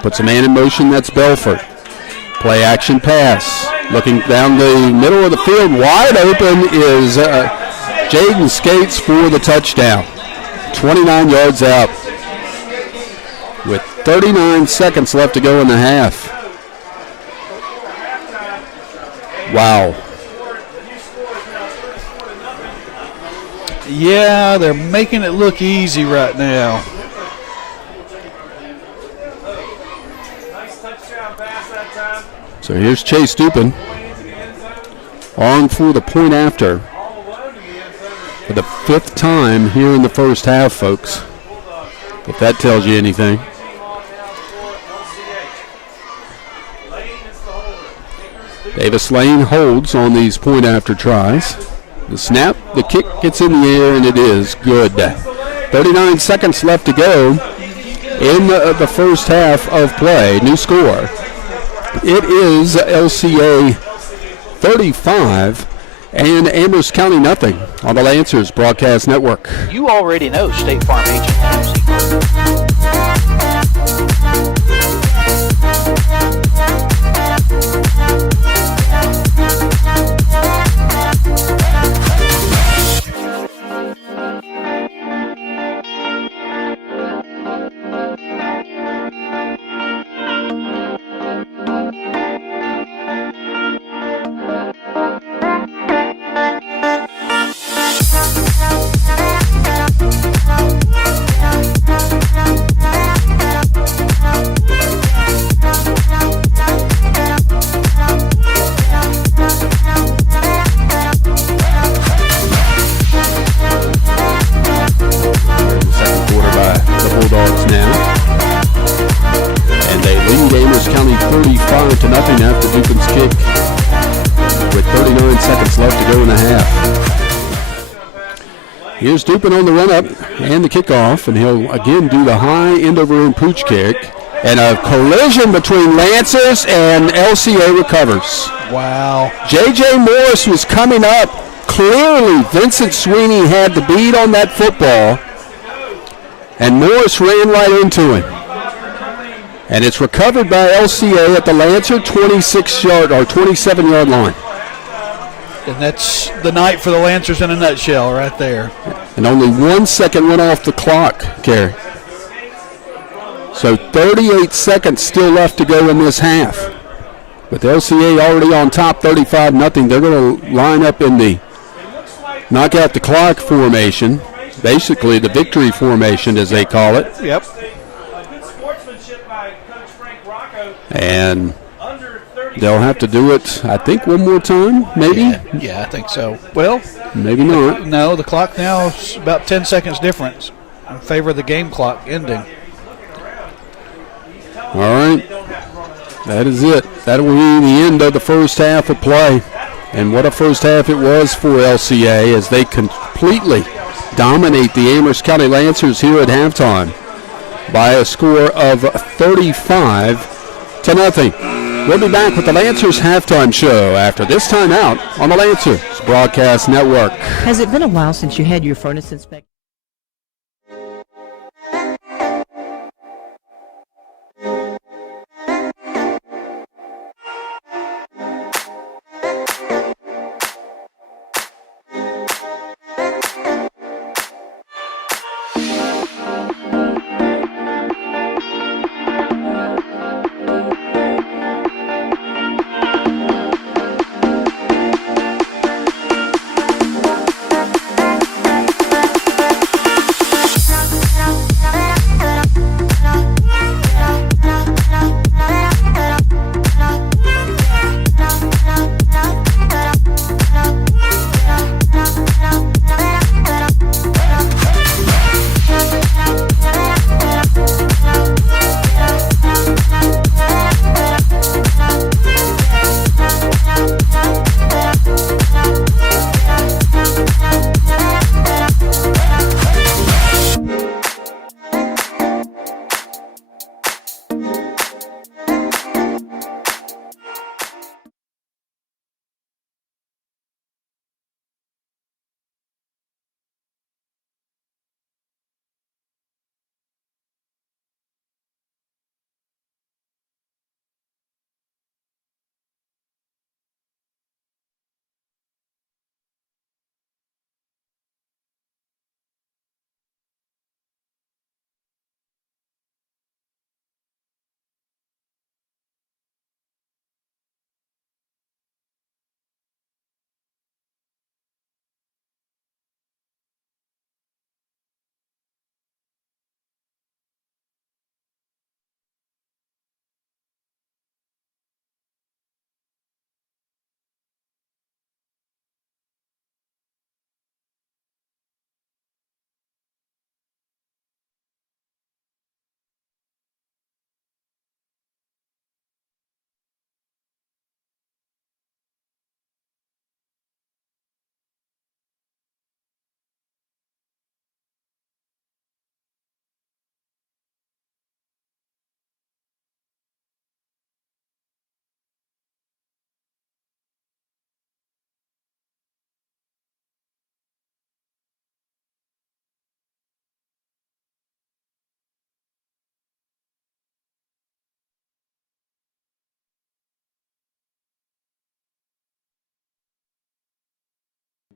Puts a man in motion, that's Belford. Play action pass. Looking down the middle of the field, wide open is Jaden Skates for the touchdown. 29 yards out. With 39 seconds left to go in the half. Wow. Yeah, they're making it look easy right now. So here's Chase Dupin on for the point after for the 5th time here in the first half, folks, if that tells you anything. Davis Lane holds on these point after tries. The snap, the kick gets in the air, and it is good. 39 seconds left to go in the first half of play. New score. It is LCA 35 and Amherst County nothing on the Lancers Broadcast Network. You already know State Farm Agent. Here's Dupin on the run-up and the kickoff, and he'll again do the high end-over-end pooch kick. And a collision between Lancers and LCA recovers. Wow. J.J. Morris was coming up. Clearly, Vincent Sweeney had the bead on that football, and Morris ran right into him. And it's recovered by LCA at the Lancer 26-yard or 27-yard line. And that's the night for the Lancers in a nutshell right there. And only 1 second went off the clock, Kerry. So 38 seconds still left to go in this half. With LCA already on top 35-0, they're going to line up in the knock out the clock formation, basically the victory formation as they call it. Yep. And they'll have to do it, I think, one more time, maybe? Yeah, I think so. Well, maybe not. No, the clock now is about 10 seconds difference in favor of the game clock ending. All right. That is it. That will be the end of the first half of play. And what a first half it was for LCA as they completely dominate the Amherst County Lancers here at halftime by a score of 35-0. We'll be back with the Lancers halftime show after this timeout on the Lancers Broadcast Network. Has it been a while since you had your furnace inspected?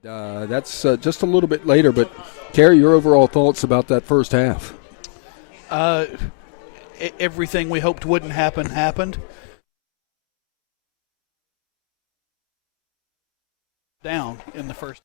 That's just a little bit later, but Carrie, your overall thoughts about that first half? Everything we hoped wouldn't happen happened. Down in the first.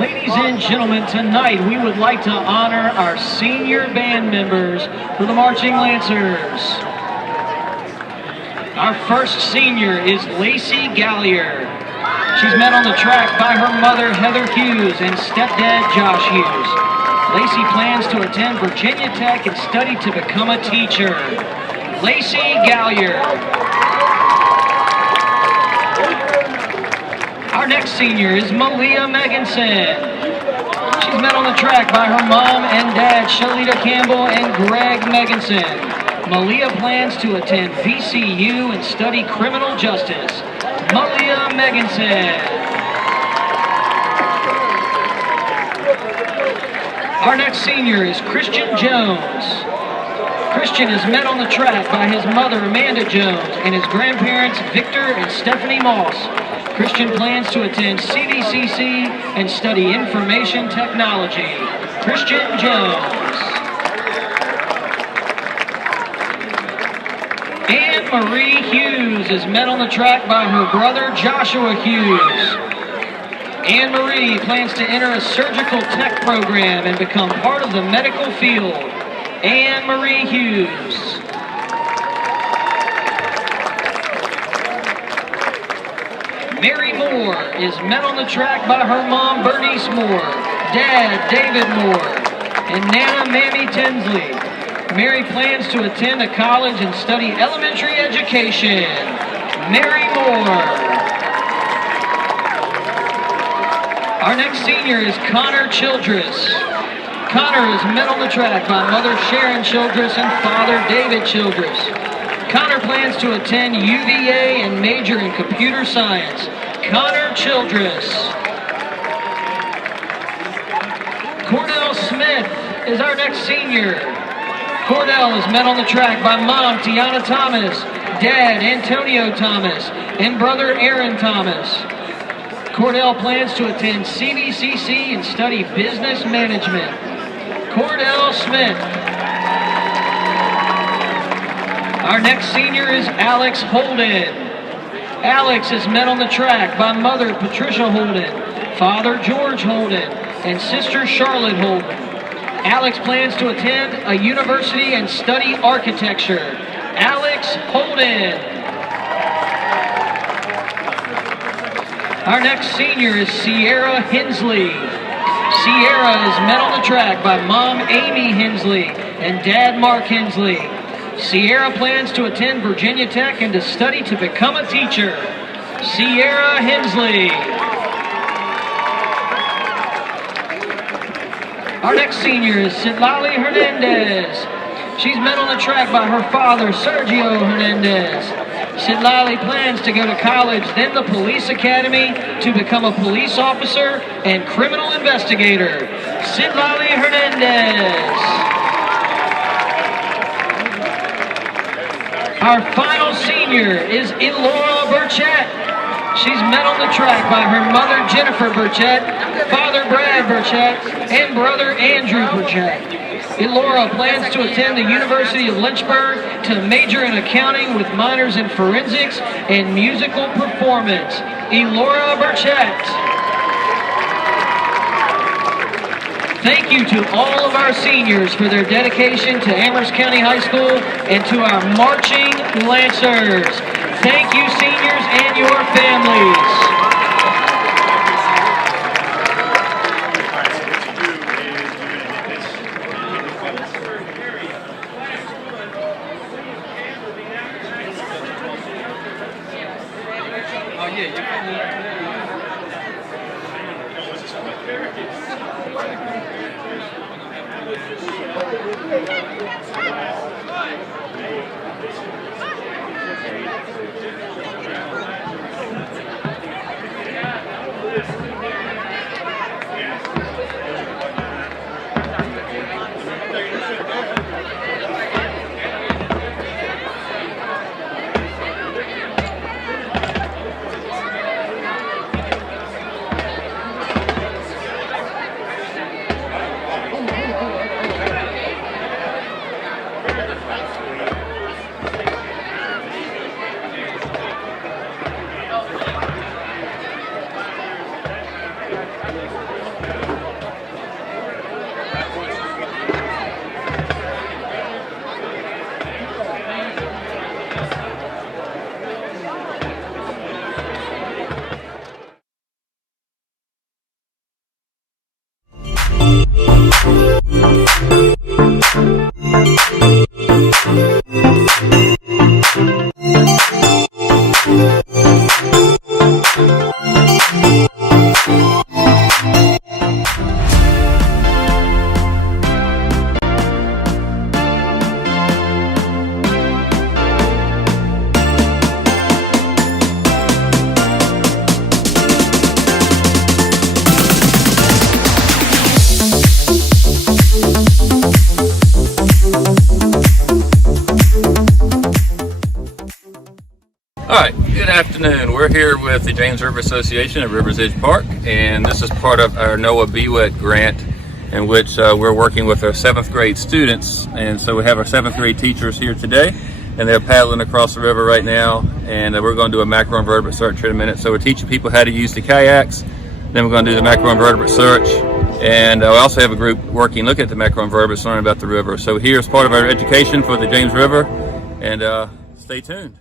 Ladies and gentlemen, tonight we would like to honor our senior band members for the Marching Lancers. Our first senior is Lacey Gallier. She's met on the track by her mother, Heather Hughes, and stepdad, Josh Hughes. Lacey plans to attend Virginia Tech and study to become a teacher. Lacey Gallier. Our next senior is Malia Meganson. She's met on the track by her mom and dad, Shalita Campbell and Greg Meganson. Malia plans to attend VCU and study criminal justice. Malia Meganson. Our next senior is Christian Jones. Christian is met on the track by his mother, Amanda Jones, and his grandparents, Victor and Stephanie Moss. Christian plans to attend CDCC and study information technology. Christian Jones. Anne Marie Hughes is met on the track by her brother, Joshua Hughes. Anne Marie plans to enter a surgical tech program and become part of the medical field. Anne Marie Hughes. Mary Moore is met on the track by her mom, Bernice Moore, dad, David Moore, and Nana Mammy Tinsley. Mary plans to attend a college and study elementary education. Mary Moore. Our next senior is Connor Childress. Connor is met on the track by mother Sharon Childress and father David Childress. Connor plans to attend UVA and major in computer science. Connor Childress. Cordell Smith is our next senior. Cordell is met on the track by mom Tiana Thomas, dad Antonio Thomas, and brother Aaron Thomas. Cordell plans to attend CVCC and study business management. Cordell Smith. Our next senior is Alex Holden. Alex is met on the track by mother Patricia Holden, father George Holden, and sister Charlotte Holden. Alex plans to attend a university and study architecture. Alex Holden. Our next senior is Sierra Hensley. Sierra is met on the track by mom Amy Hensley and dad Mark Hensley. Sierra plans to attend Virginia Tech and to study to become a teacher. Sierra Hensley. Our next senior is Citlali Hernandez. She's met on the track by her father, Sergio Hernandez. Citlali plans to go to college, then the police academy to become a police officer and criminal investigator. Citlali Hernandez. Our final senior is Elora Burchett. She's met on the track by her mother, Jennifer Burchett, father, Brad Burchett, and brother, Andrew Burchett. Elora plans to attend the University of Lynchburg to major in accounting with minors in forensics and musical performance. Elora Burchett. Thank you to all of our seniors for their dedication to Amherst County High School and to our marching Lancers. Thank you, seniors, and your families. Good afternoon. We're here with the James River Association at Rivers Edge Park, and this is part of our NOAA BWET grant, in which we're working with our 7th grade students. And so we have our 7th grade teachers here today, and they're paddling across the river right now, and we're going to do a macroinvertebrate search in a minute. So we're teaching people how to use the kayaks, then we're going to do the macroinvertebrate search, and we also have a group looking at the macroinvertebrates, learning about the river. So here's part of our education for the James River, and stay tuned.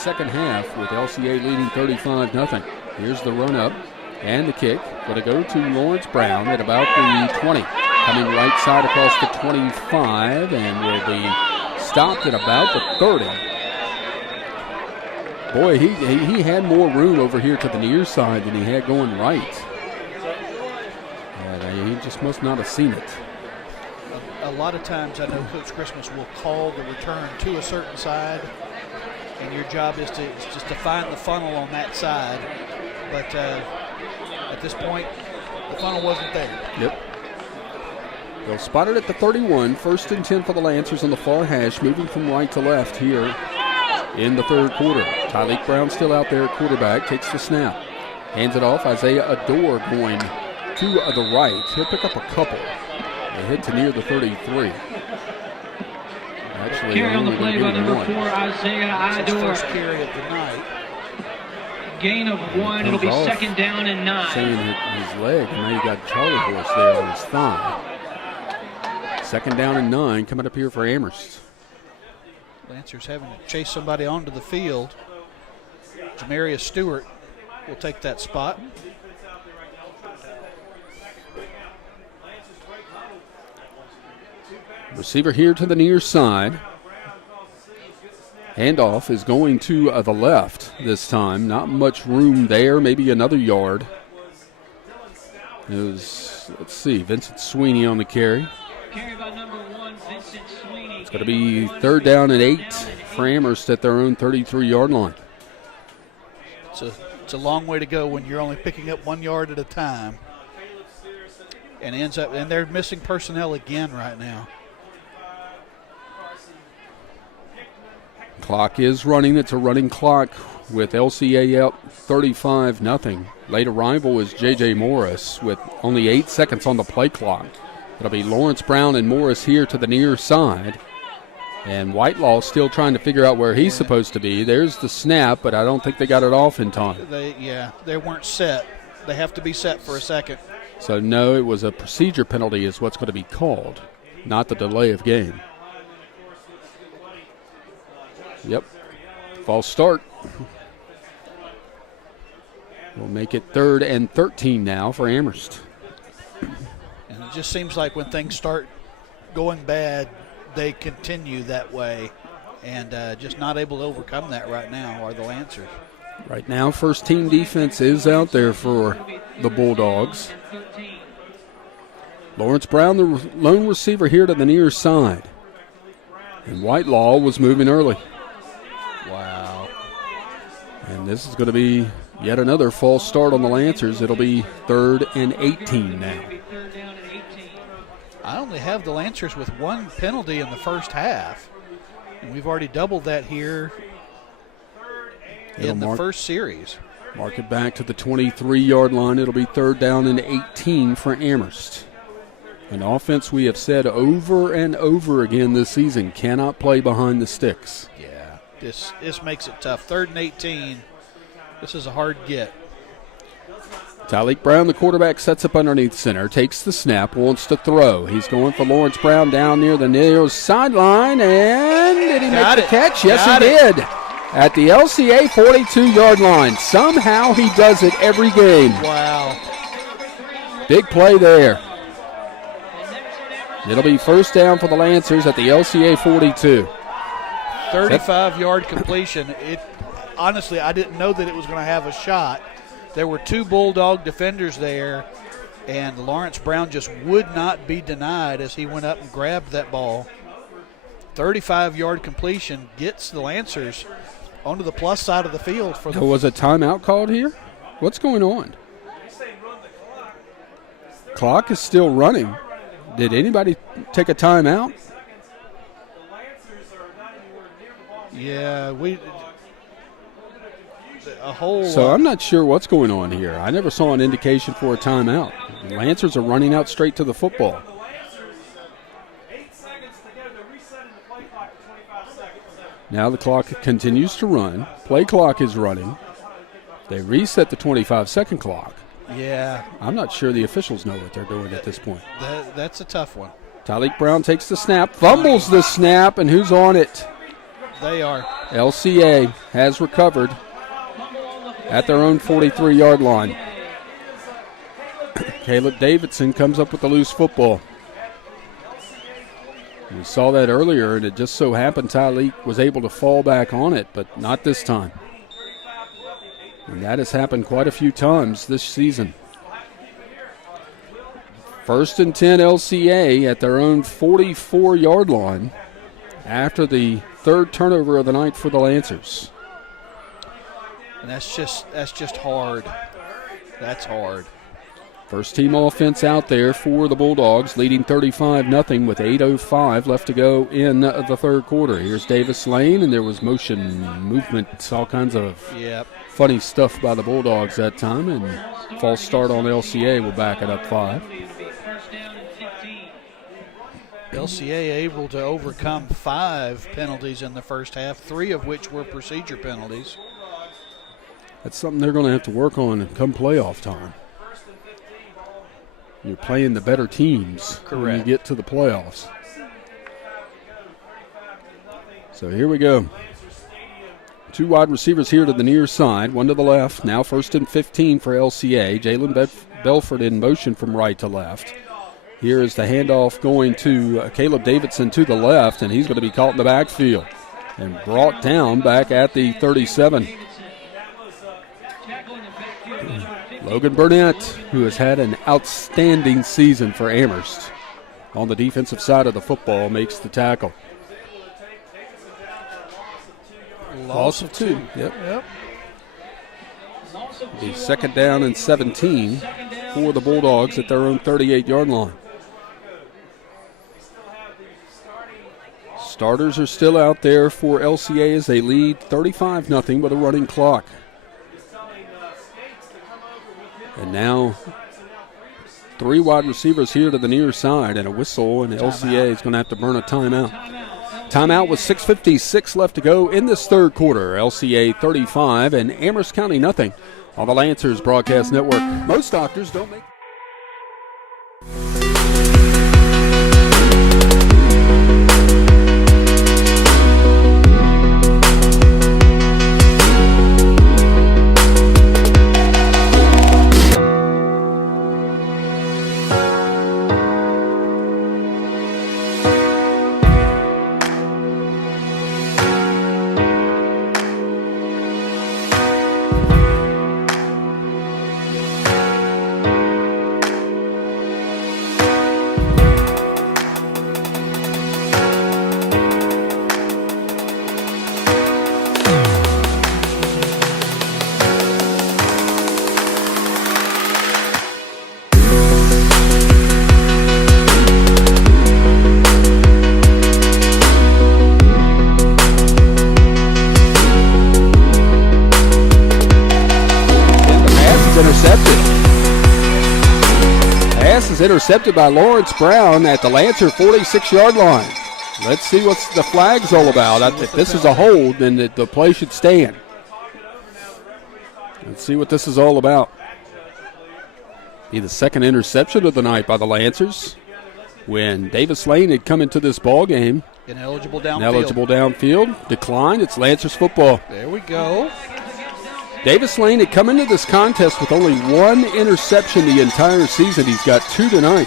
second half with LCA leading 35-0. Here's the run-up and the kick. Going to go to Lawrence Brown at about the 20. Coming right side across the 25 and will be stopped at about the 30. Boy, he had more room over here to the near side than he had going right. And he just must not have seen it. A lot of times I know Coach Christmas will call the return to a certain side, and your job is just to find the funnel on that side. But at this point, the funnel wasn't there. Yep. They'll spot it at the 31. 1st and 10 for the Lancers on the far hash, moving from right to left here in the third quarter. Tyleek Brown still out there at quarterback, takes the snap. Hands it off. Isaiah Adore going to the right. He'll pick up a couple. They hit to near the 33. Actually, carry on the play by number 4, Isaiah Adore. First carry of the night. Gain of 1. It'll be 2nd down and 9. Saying his leg, and now you got Charlie horse there on his thigh. 2nd down and 9 coming up here for Amherst. Lancers having to chase somebody onto the field. Jamarius Stewart will take that spot. Receiver here to the near side. Handoff is going to the left this time. Not much room there, maybe another yard. It was, let's see, Vincent Sweeney on the carry. Carry by number 1, Vincent Sweeney. It's going to be 3rd down and 8 for Amherst at their own 33-yard line. It's a long way to go when you're only picking up 1 yard at a time. And they're missing personnel again right now. Clock is running. It's a running clock with LCA up 35-0. Late arrival is J.J. Morris with only 8 seconds on the play clock. It'll be Lawrence Brown and Morris here to the near side. And Whitelaw still trying to figure out where he's supposed to be. There's the snap, but I don't think they got it off in time. They weren't set. They have to be set for a second. So, no, it was a procedure penalty is what's going to be called, not the delay of game. Yep. False start. We'll make it 3rd and 13 now for Amherst. And it just seems like when things start going bad, they continue that way. And just not able to overcome that right now are the Lancers. Right now, first team defense is out there for the Bulldogs. Lawrence Brown, the lone receiver here to the near side. And Whitelaw was moving early. Wow. And this is going to be yet another false start on the Lancers. It'll be 3rd and 18 now. I only have the Lancers with 1 penalty in the first half. And we've already doubled that here in the first series. Mark it back to the 23-yard line. It'll be 3rd down and 18 for Amherst. An offense we have said over and over again this season cannot play behind the sticks. Yeah, this makes it tough. 3rd and 18. This is a hard get. Tyleek Brown, the quarterback, sets up underneath center, takes the snap, wants to throw. He's going for Lawrence Brown down near the near sideline, and did he make the catch? Yes, he did. At the LCA 42-yard line. Somehow he does it every game. Wow. Big play there. It'll be 1st down for the Lancers at the LCA 42. 35-yard completion. Honestly, I didn't know that it was going to have a shot. There were 2 Bulldog defenders there, and Lawrence Brown just would not be denied as he went up and grabbed that ball. 35-yard completion gets the Lancers onto the plus side of the field. Was a timeout called here? What's going on? Clock is still running. Did anybody take a timeout? Yeah, So I'm not sure what's going on here. I never saw an indication for a timeout. The Lancers are running out straight to the football. Now the clock continues to run. Play clock is running. They reset the 25-second clock. Yeah. I'm not sure the officials know what they're doing at this point. That's a tough one. Tyleek Brown takes the snap, fumbles the snap, and who's on it? They are. LCA has recovered at their own 43-yard line. Caleb Davidson comes up with the loose football. We saw that earlier, and it just so happened Tyleek was able to fall back on it, but not this time. And that has happened quite a few times this season. 1st and 10 LCA at their own 44-yard line after the third turnover of the night for the Lancers. And that's just hard. That's hard. First team offense out there for the Bulldogs, leading 35-0 with 8:05 left to go in the third quarter. Here's Davis Lane, and there was motion, movement, all kinds of funny stuff by the Bulldogs that time, and false start on LCA will back it up 5. LCA able to overcome 5 penalties in the first half, 3 of which were procedure penalties. That's something they're going to have to work on come playoff time. You're playing the better teams when you get to the playoffs. So here we go. 2 wide receivers here to the near side, 1 to the left. Now 1st and 15 for LCA. Jalen Belford in motion from right to left. Here is the handoff going to Caleb Davidson to the left, and he's going to be caught in the backfield and brought down back at the 37. Logan Burnett, who has had an outstanding season for Amherst on the defensive side of the football, makes the tackle. Loss of 2. Yep. The 2nd down and 17 for the Bulldogs at their own 38-yard line. Starters are still out there for LCA as they lead 35-0 with a running clock. And now 3 wide receivers here to the near side and a whistle, and LCA is going to have to burn a timeout. Timeout with 6:56 left to go in this third quarter. LCA 35 and Amherst County nothing on the Lancers Broadcast Network. Most doctors don't make... Intercepted by Lawrence Brown at the Lancer 46-yard line. Let's see what the flag's all about. If this is a hold, then the play should stand. Let's see what this is all about. Be the 2nd interception of the night by the Lancers. When Davis Lane had come into this ball game, ineligible downfield. Declined. It's Lancers football. There we go. Davis Lane had come into this contest with only 1 interception the entire season. He's got 2 tonight.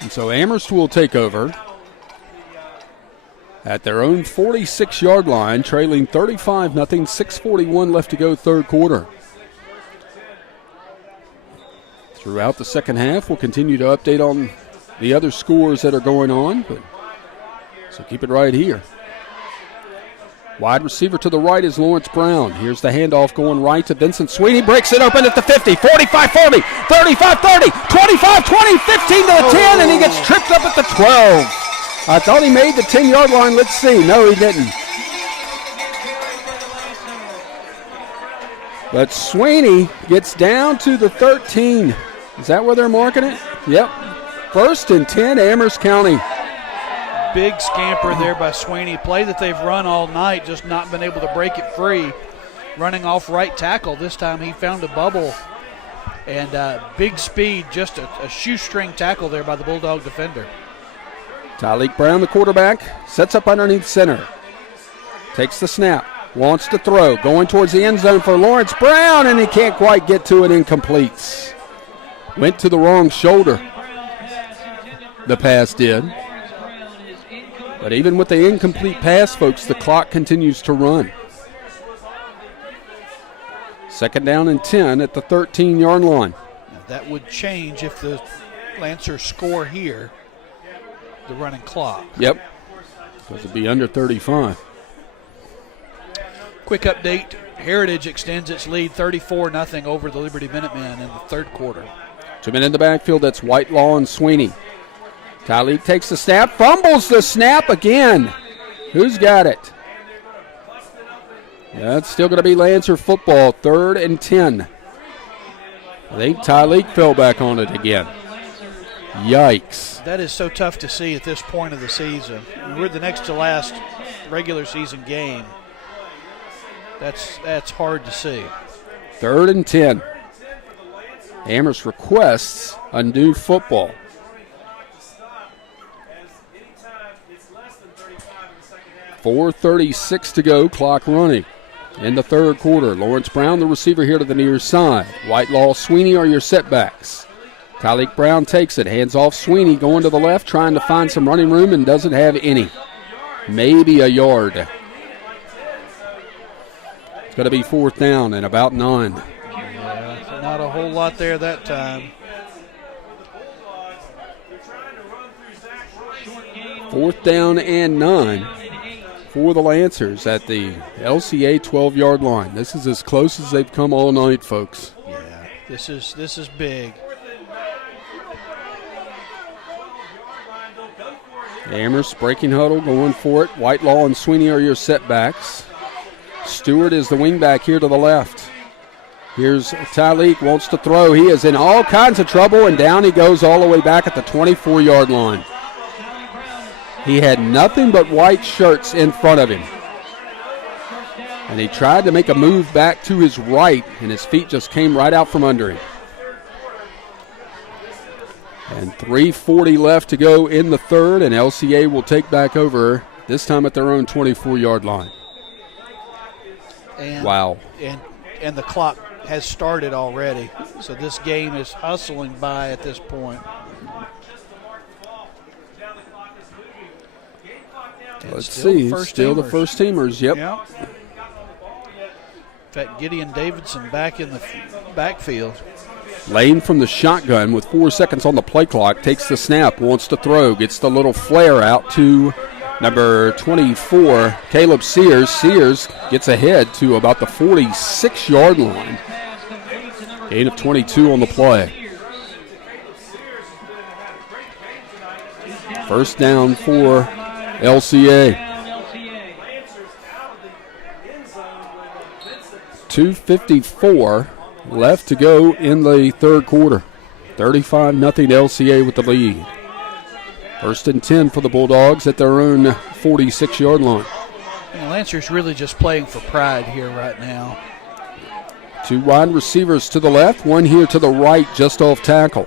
And so Amherst will take over at their own 46-yard line, trailing 35-0, 6:41 left to go third quarter. Throughout the second half, we'll continue to update on the other scores that are going on, so keep it right here. Wide receiver to the right is Lawrence Brown. Here's the handoff going right to Vincent Sweeney. Breaks it open at the 50, 45, 40, 35, 30, 25, 20, 15 to the 10, and he gets tripped up at the 12. I thought he made the 10-yard line. Let's see. No, he didn't. But Sweeney gets down to the 13. Is that where they're marking it? Yep. 1st and 10, Amherst County. Big scamper there by Sweeney. Play that they've run all night, just not been able to break it free. Running off right tackle. This time he found a bubble. And big speed, just a shoestring tackle there by the Bulldog defender. Tyleek Brown, the quarterback, sets up underneath center. Takes the snap, wants to throw, going towards the end zone for Lawrence Brown, and he can't quite get to it, incompletes. Went to the wrong shoulder. The pass did. But even with the incomplete pass, folks, the clock continues to run. 2nd down and 10 at the 13-yard line. That would change if the Lancers score here, the running clock. Yep, because it'd be under 35. Quick update, Heritage extends its lead 34-0 over the Liberty Minutemen in the third quarter. 2 men in the backfield, that's Whitelaw and Sweeney. Tyleek takes the snap, fumbles the snap again. Who's got it? Yeah, it's still going to be Lancer football, 3rd and 10. I think Tyleek fell back on it again. Yikes. That is so tough to see at this point of the season. We're the next to last regular season game. That's hard to see. 3rd and 10. Amherst requests a new football. 4:36 to go, clock running in the third quarter. Lawrence Brown, the receiver, here to the near side. Whitelaw, Sweeney are your setbacks. Tyleek Brown takes it, hands off Sweeney, going to the left, trying to find some running room and doesn't have any. Maybe a yard. It's going to be 4th down and about 9. Yeah, not a whole lot there that time. 4th down and 9 for the Lancers at the LCA 12-yard line. This is as close as they've come all night, folks. Yeah, this is big. Amherst breaking huddle, going for it. Whitelaw and Sweeney are your setbacks. Stewart is the wingback here to the left. Here's Tyleek, wants to throw. He is in all kinds of trouble, and down he goes all the way back at the 24-yard line. He had nothing but white shirts in front of him. And he tried to make a move back to his right, and his feet just came right out from under him. And 3:40 left to go in the third, and LCA will take back over, this time at their own 24-yard line. And, wow. And the clock has started already, so this game is hustling by at this point. Let's see, still the first teamers, yep. In fact, Gideon Davidson back in the backfield. Lane from the shotgun with 4 seconds on the play clock, takes the snap, wants to throw, gets the little flare out to number 24, Caleb Sears. Sears gets ahead to about the 46-yard line. Gain of 22 on the play. First down for LCA. 2:54 left to go in the third quarter. 35-0 LCA with the lead. First and 10 for the Bulldogs at their own 46-yard line. And Lancers really just playing for pride here right now. 2 wide receivers to the left, 1 here to the right, just off tackle.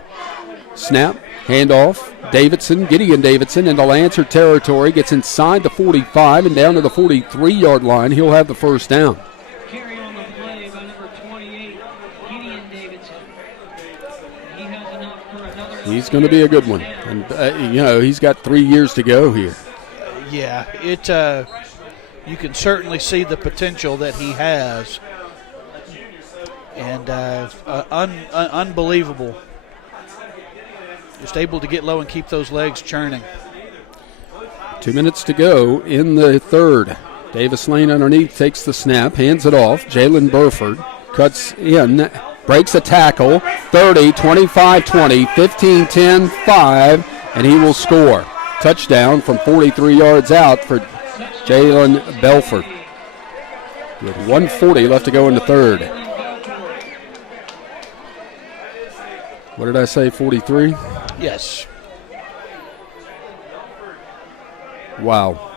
Snap, handoff. Davidson, Gideon Davidson into Lancer territory, gets inside the 45 and down to the 43-yard line. He'll have the first down. Carry on the play by number 28, Gideon Davidson. He has enough for another. He's going to be a good one. And, he's got 3 years to go here. Yeah, you can certainly see the potential that he has. And unbelievable. Just able to get low and keep those legs churning. 2 minutes to go in the third. Davis Lane underneath takes the snap, hands it off. Jalen Burford cuts in, breaks a tackle. 30, 25, 20, 15, 10, 5, and he will score. Touchdown from 43 yards out for Jalen Belford. With 1:40 left to go in the third. What did I say, 43? Yes. Wow.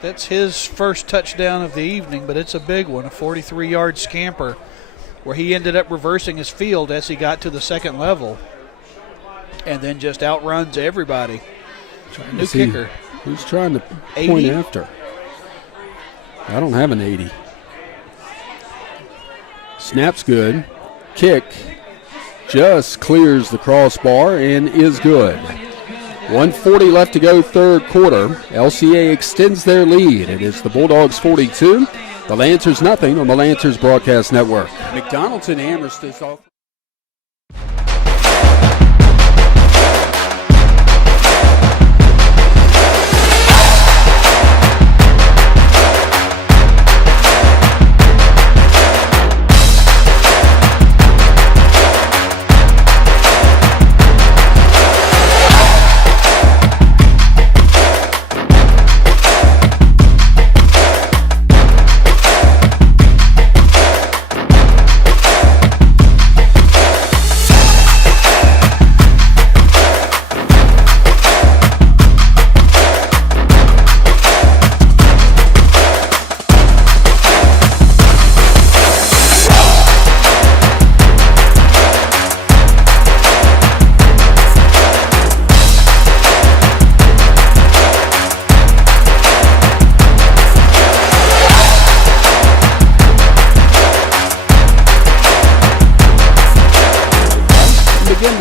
That's his first touchdown of the evening, but it's a big one, a 43-yard scamper where he ended up reversing his field as he got to the second level. and then just outruns everybody. New kicker. Who's trying to 80? point after? I don't have an 80. Snap's good. Kick just clears the crossbar and is good. 1:40 left to go, third quarter. LCA extends their lead. It is the Bulldogs 42, the Lancers nothing on the Lancers Broadcast Network. McDonald's in Amherst is off.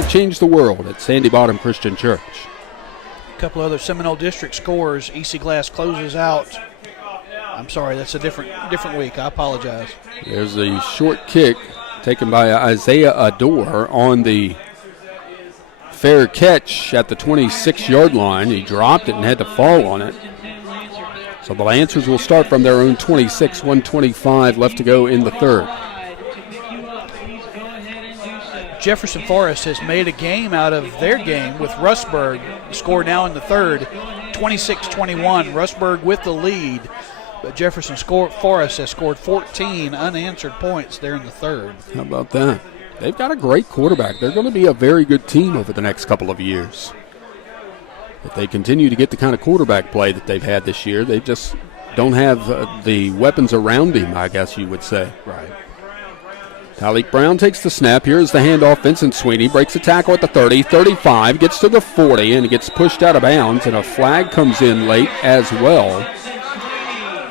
Change the world at Sandy Bottom Christian Church. A couple other Seminole District scores. EC Glass closes out. I'm sorry, that's a different week. I apologize. There's a short kick taken by Isaiah Ador on the fair catch at the 26-yard line. He dropped it and had to fall on it. So the Lancers will start from their own 26, 1:25 left to go in the third. Jefferson Forest has made a game out of their game with Rustburg. Score now in the third, 26-21. Rustburg with the lead, but Jefferson Forest has scored 14 unanswered points there in the third. How about that? They've got a great quarterback. They're going to be a very good team over the next couple of years. If they continue to get the kind of quarterback play that they've had this year, they just don't have the weapons around him, I guess you would say. Right. Tyleek Brown takes the snap. Here's the handoff. Vincent Sweeney breaks a tackle at the 30, 35, gets to the 40, and gets pushed out of bounds, and a flag comes in late as well.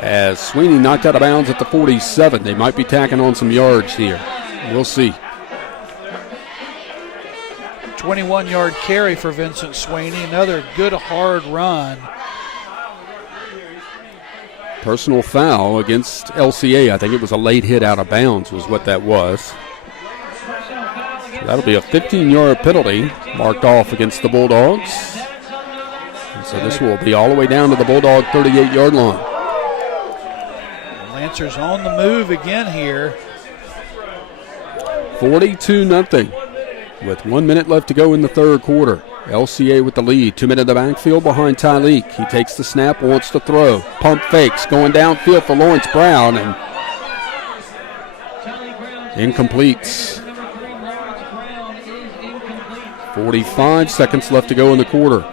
As Sweeney knocked out of bounds at the 47. They might be tacking on some yards here. We'll see. 21-yard carry for Vincent Sweeney. Another good hard run. Personal foul against LCA. I think it was a late hit out of bounds was what that was. So that'll be a 15-yard penalty marked off against the Bulldogs. And so this will be all the way down to the Bulldog 38-yard line. Lancers on the move again here. 42-0 with 1 minute left to go in the third quarter. LCA with the lead. 2 minutes in the backfield behind Tyleek. He takes the snap, wants to throw. Pump fakes, going downfield for Lawrence Brown, and incomplete. 45 seconds left to go in the quarter.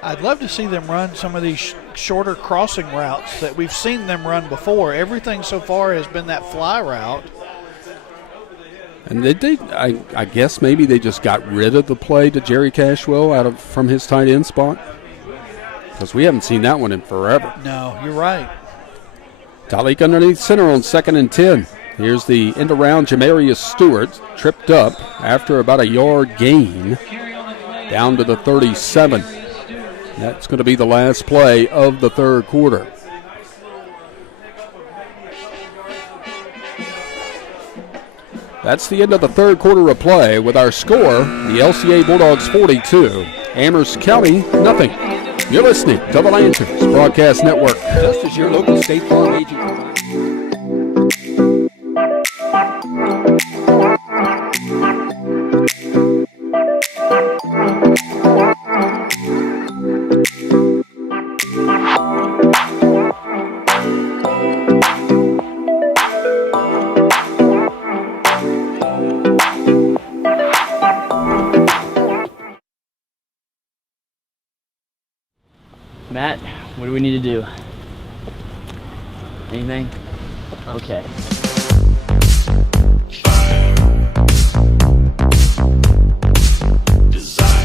I'd love to see them run some of these shorter crossing routes that we've seen them run before. Everything so far has been that fly route. And I guess maybe they just got rid of the play to Jerry Cashwell from his tight end spot, because we haven't seen that one in forever. No, you're right. Tyleek underneath center on 2nd and 10. Here's the end around. Jamarius Stewart tripped up after about a yard gain down to the 37. That's going to be the last play of the third quarter. That's the end of the third quarter of play with our score, the LCA Bulldogs 42, Amherst County nothing. You're listening to the Lancers Broadcast Network. Just as your local State Farm agent. Matt, what do we need to do? Anything? Okay. Design.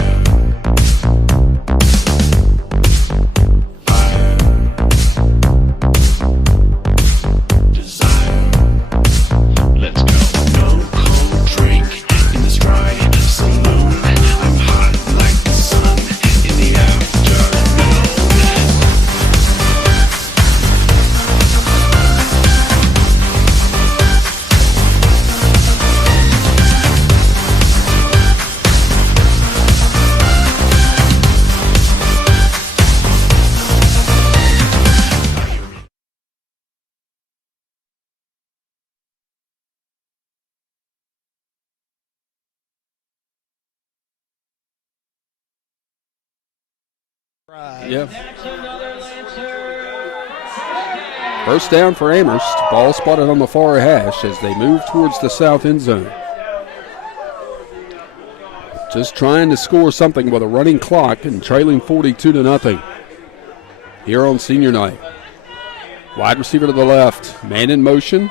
Yeah. First down for Amherst. Ball spotted on the far hash as they move towards the south end zone. Just trying to score something with a running clock and trailing 42-0 here on senior night. Wide receiver to the left. Man in motion.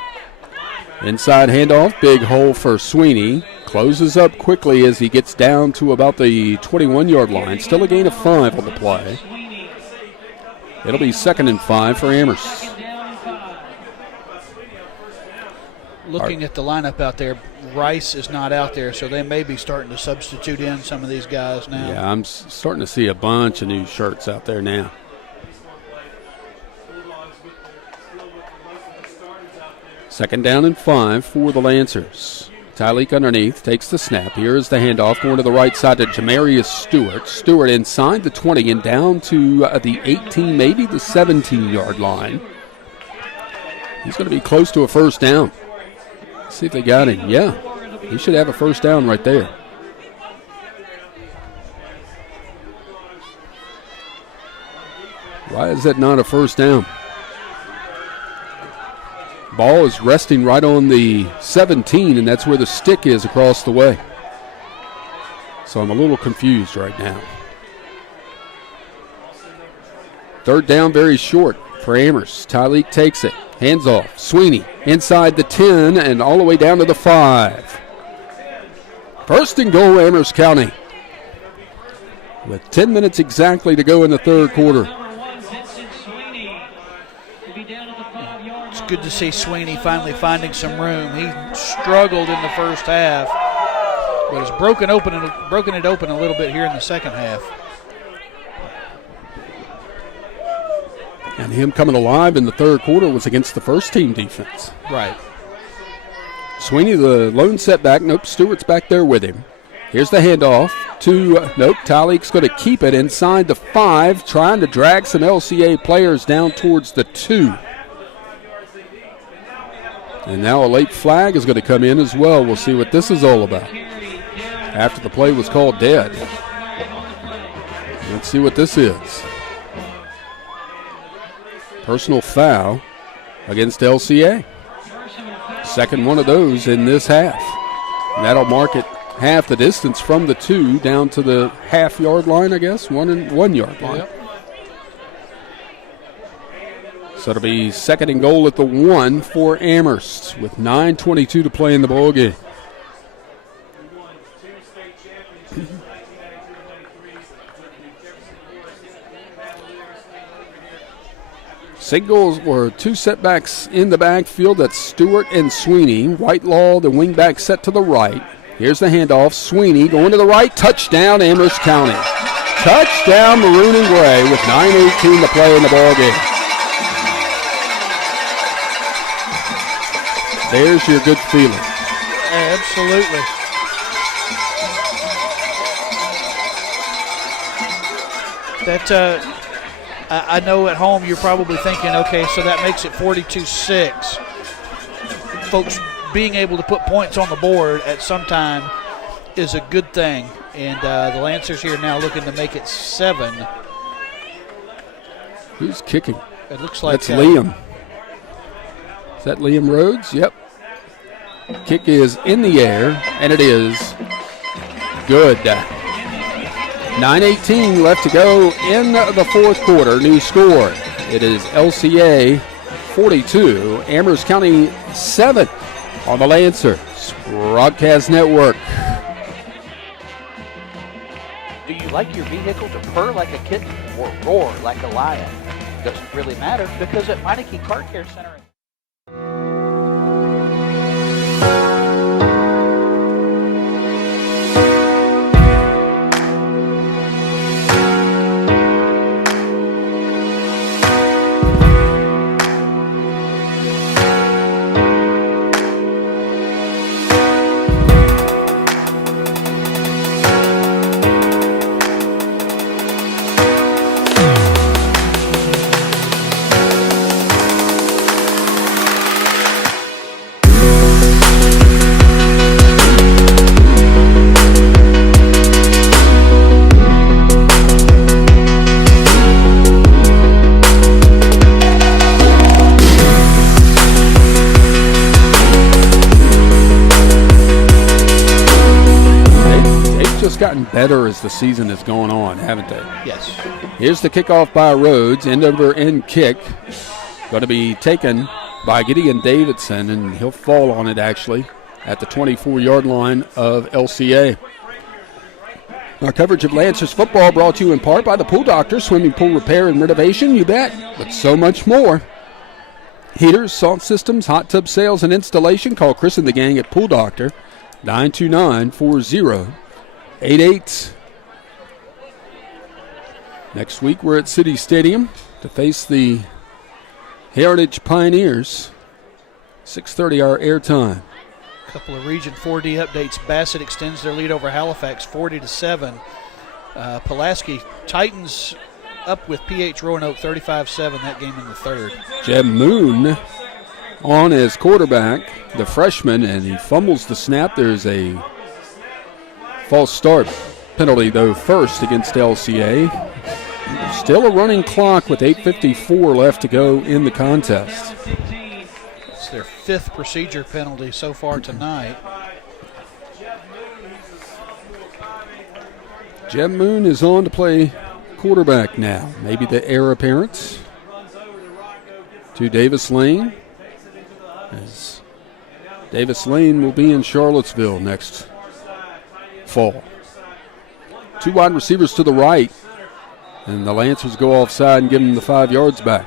Inside handoff. Big hole for Sweeney. Closes up quickly as he gets down to about the 21-yard line. Still a gain of 5 on the play. It'll be 2nd and 5 for Amherst. Looking at the lineup out there, Rice is not out there, so they may be starting to substitute in some of these guys now. Yeah, I'm starting to see a bunch of new shirts out there now. Second down and 5 for the Lancers. Tyleek underneath, takes the snap. Here is the handoff going to the right side to Jamarius Stewart. Stewart inside the 20 and down to the 18, maybe the 17-yard line. He's going to be close to a first down. Let's see if they got him. Yeah, he should have a first down right there. Why is that not a first down? Ball is resting right on the 17, and that's where the stick is across the way. So I'm a little confused right now. Third down, very short for Amherst. Tyleek takes it. Hands off. Sweeney inside the 10 and all the way down to the 5. First and goal, Amherst County. With 10 minutes exactly to go in the third quarter. It's good to see Sweeney finally finding some room. He struggled in the first half, but has broken it open a little bit here in the second half. And him coming alive in the third quarter was against the first team defense. Right. Sweeney, the lone setback. Nope, Stewart's back there with him. Here's the handoff to, nope, Tyleek's going to keep it inside the 5, trying to drag some LCA players down towards the 2. And now a late flag is going to come in as well. We'll see what this is all about after the play was called dead. Let's see what this is. Personal foul against LCA. Second one of those in this half. And that'll mark it half the distance from the 2 down to the half-yard line, I guess, 1 yard line. Yep. So it'll be second and goal at the 1 for Amherst with 9:22 to play in the ball game. Singles were 2 setbacks in the backfield. That's Stewart and Sweeney. Whitelaw, the wingback, set to the right. Here's the handoff. Sweeney going to the right. Touchdown, Amherst County. Touchdown, Maroon and Gray with 9:18 to play in the ball game. There's your good feeling. Absolutely. That I know at home you're probably thinking, okay, so that makes it 42-6. Folks being able to put points on the board at some time is a good thing. And the Lancers here now looking to make it 7. Who's kicking? It looks like that's Liam. Is that Liam Rhodes? Yep. Kick is in the air, and it is good. 9:18 left to go in the fourth quarter. New score. It is LCA 42, Amherst County 7 on the Lancers Broadcast Network. Do you like your vehicle to purr like a kitten or roar like a lion? Doesn't really matter because at Meineke Car Care Center. just gotten better as the season has gone on, haven't they? Yes. Here's the kickoff by Rhodes, end over end kick. Going to be taken by Gideon Davidson, and he'll fall on it actually at the 24-yard line of LCA. Our coverage of Lancers football brought to you in part by the Pool Doctor, swimming pool repair and renovation, you bet, but so much more. Heaters, salt systems, hot tub sales, and installation. Call Chris and the gang at Pool Doctor, 929-4088. Next week we're at City Stadium to face the Heritage Pioneers. 6:30 our airtime. A couple of Region 4D updates. Bassett extends their lead over Halifax 40-7. Pulaski Titans up with PH Roanoke 35-7, that game in the third. Jeb Moon on as quarterback, the freshman, and he fumbles the snap. There's a false start penalty, though, first against LCA. Still a running clock with 8:54 left to go in the contest. It's their fifth procedure penalty so far tonight. Jeb Moon is on to play quarterback now. Maybe the heir apparent to Davis Lane, as Davis Lane will be in Charlottesville next fall. Two wide receivers to the right, and the Lancers go offside and give them the 5 yards back.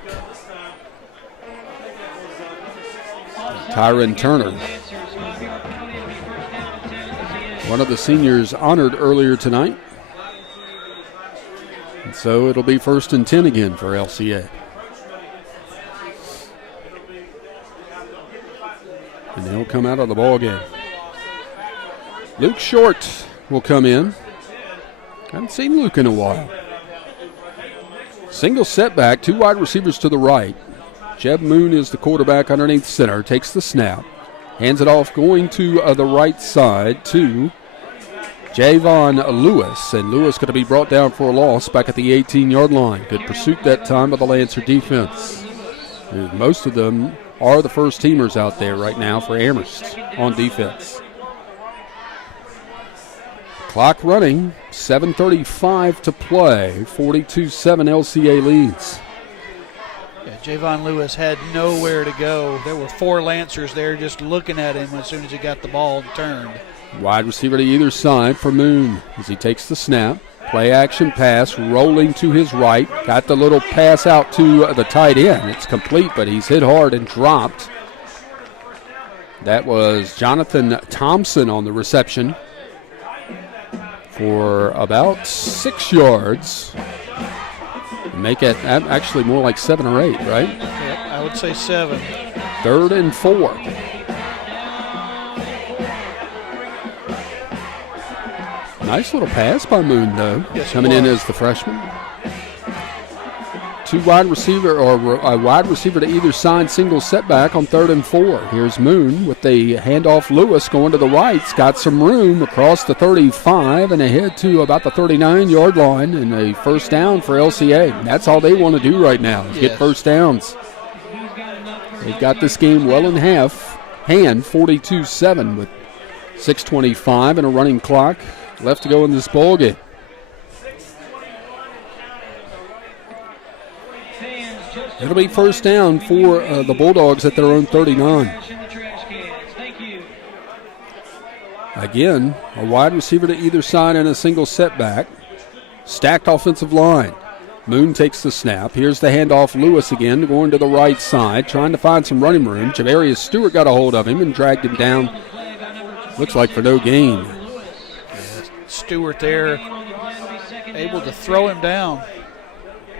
Tyron Turner, one of the seniors honored earlier tonight. And so it'll be 1st and 10 again for LCA. And they'll come out of the ball game. Luke Short will come in. Haven't seen Luke in a while. Single setback, two wide receivers to the right. Jeb Moon is the quarterback underneath center, takes the snap, hands it off going to the right side to Javon Lewis, and Lewis going to be brought down for a loss back at the 18-yard line. Good pursuit that time by the Lancer defense. And most of them are the first-teamers out there right now for Amherst on defense. Clock running, 7:35 to play, 42-7 LCA leads. Yeah, Javon Lewis had nowhere to go. There were 4 Lancers there just looking at him as soon as he got the ball turned. Wide receiver to either side for Moon as he takes the snap. Play action pass, rolling to his right. Got the little pass out to the tight end. It's complete, but he's hit hard and dropped. That was Jonathan Thompson on the reception for about 6 yards. Make it actually more like 7 or 8, right? Yep, I would say 7. 3rd and 4. Nice little pass by Moon, though, yes, coming in as the freshman. Two wide receiver, or a wide receiver to either side, single setback on 3rd and 4. Here's Moon with the handoff. Lewis going to the right. He's got some room across the 35 and ahead to about the 39-yard line, and a first down for LCA. That's all they want to do right now is get first downs. They've got this game well in hand, 42-7 with 6:25 and a running clock left to go in this ball game. It'll be first down for the Bulldogs at their own 39. Again, a wide receiver to either side and a single setback. Stacked offensive line. Moon takes the snap. Here's the handoff. Lewis again going to the right side, trying to find some running room. Javarius Stewart got a hold of him and dragged him down. Looks like for no gain. Stewart there, able to throw him down.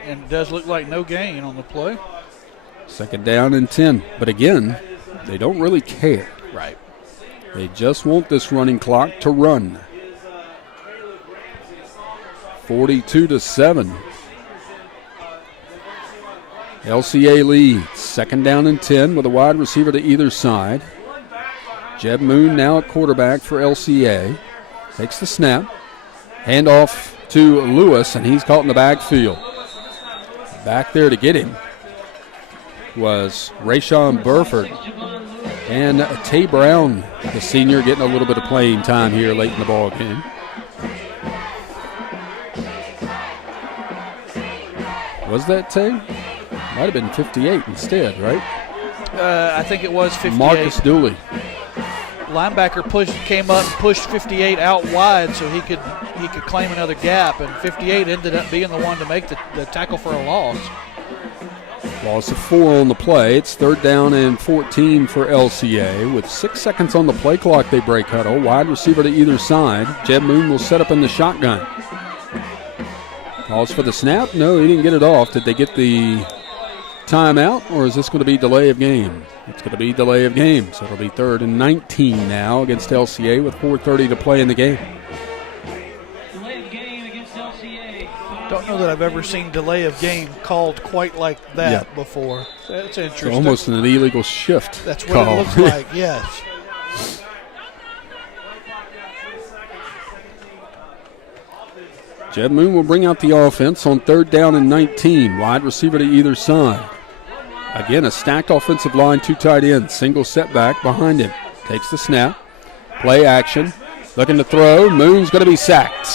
And it does look like no gain on the play. 2nd down and 10. But again, they don't really care. Right. They just want this running clock to run. 42-7. LCA leads. 2nd down and 10 with a wide receiver to either side. Jeb Moon now at quarterback for LCA. Takes the snap. Handoff to Lewis, and he's caught in the backfield. Back there to get him was Rayshawn Burford. And Tay Brown, the senior, getting a little bit of playing time here late in the ball game. Was that Tay? Might have been 58 instead, right? I think it was 58. Marcus Dooley. Linebacker came up and pushed 58 out wide so he could claim another gap, and 58 ended up being the one to make the tackle for a loss. Loss of 4 on the play. It's 3rd down and 14 for LCA. With 6 seconds on the play clock, they break huddle. Wide receiver to either side. Jeb Moon will set up in the shotgun. Calls for the snap. No, he didn't get it off. Did they get the timeout, or is this going to be delay of game? It's going to be delay of game. So it'll be 3rd and 19 now against LCA with 4:30 to play in the game. Don't know that I've ever seen delay of game called quite like that before. That's interesting. It's almost an illegal shift. That's what it looks like, yes. Jeb Moon will bring out the offense on 3rd down and 19. Wide receiver to either side. Again, a stacked offensive line, 2 tight ends. Single setback behind him. Takes the snap. Play action. Looking to throw. Moon's going to be sacked.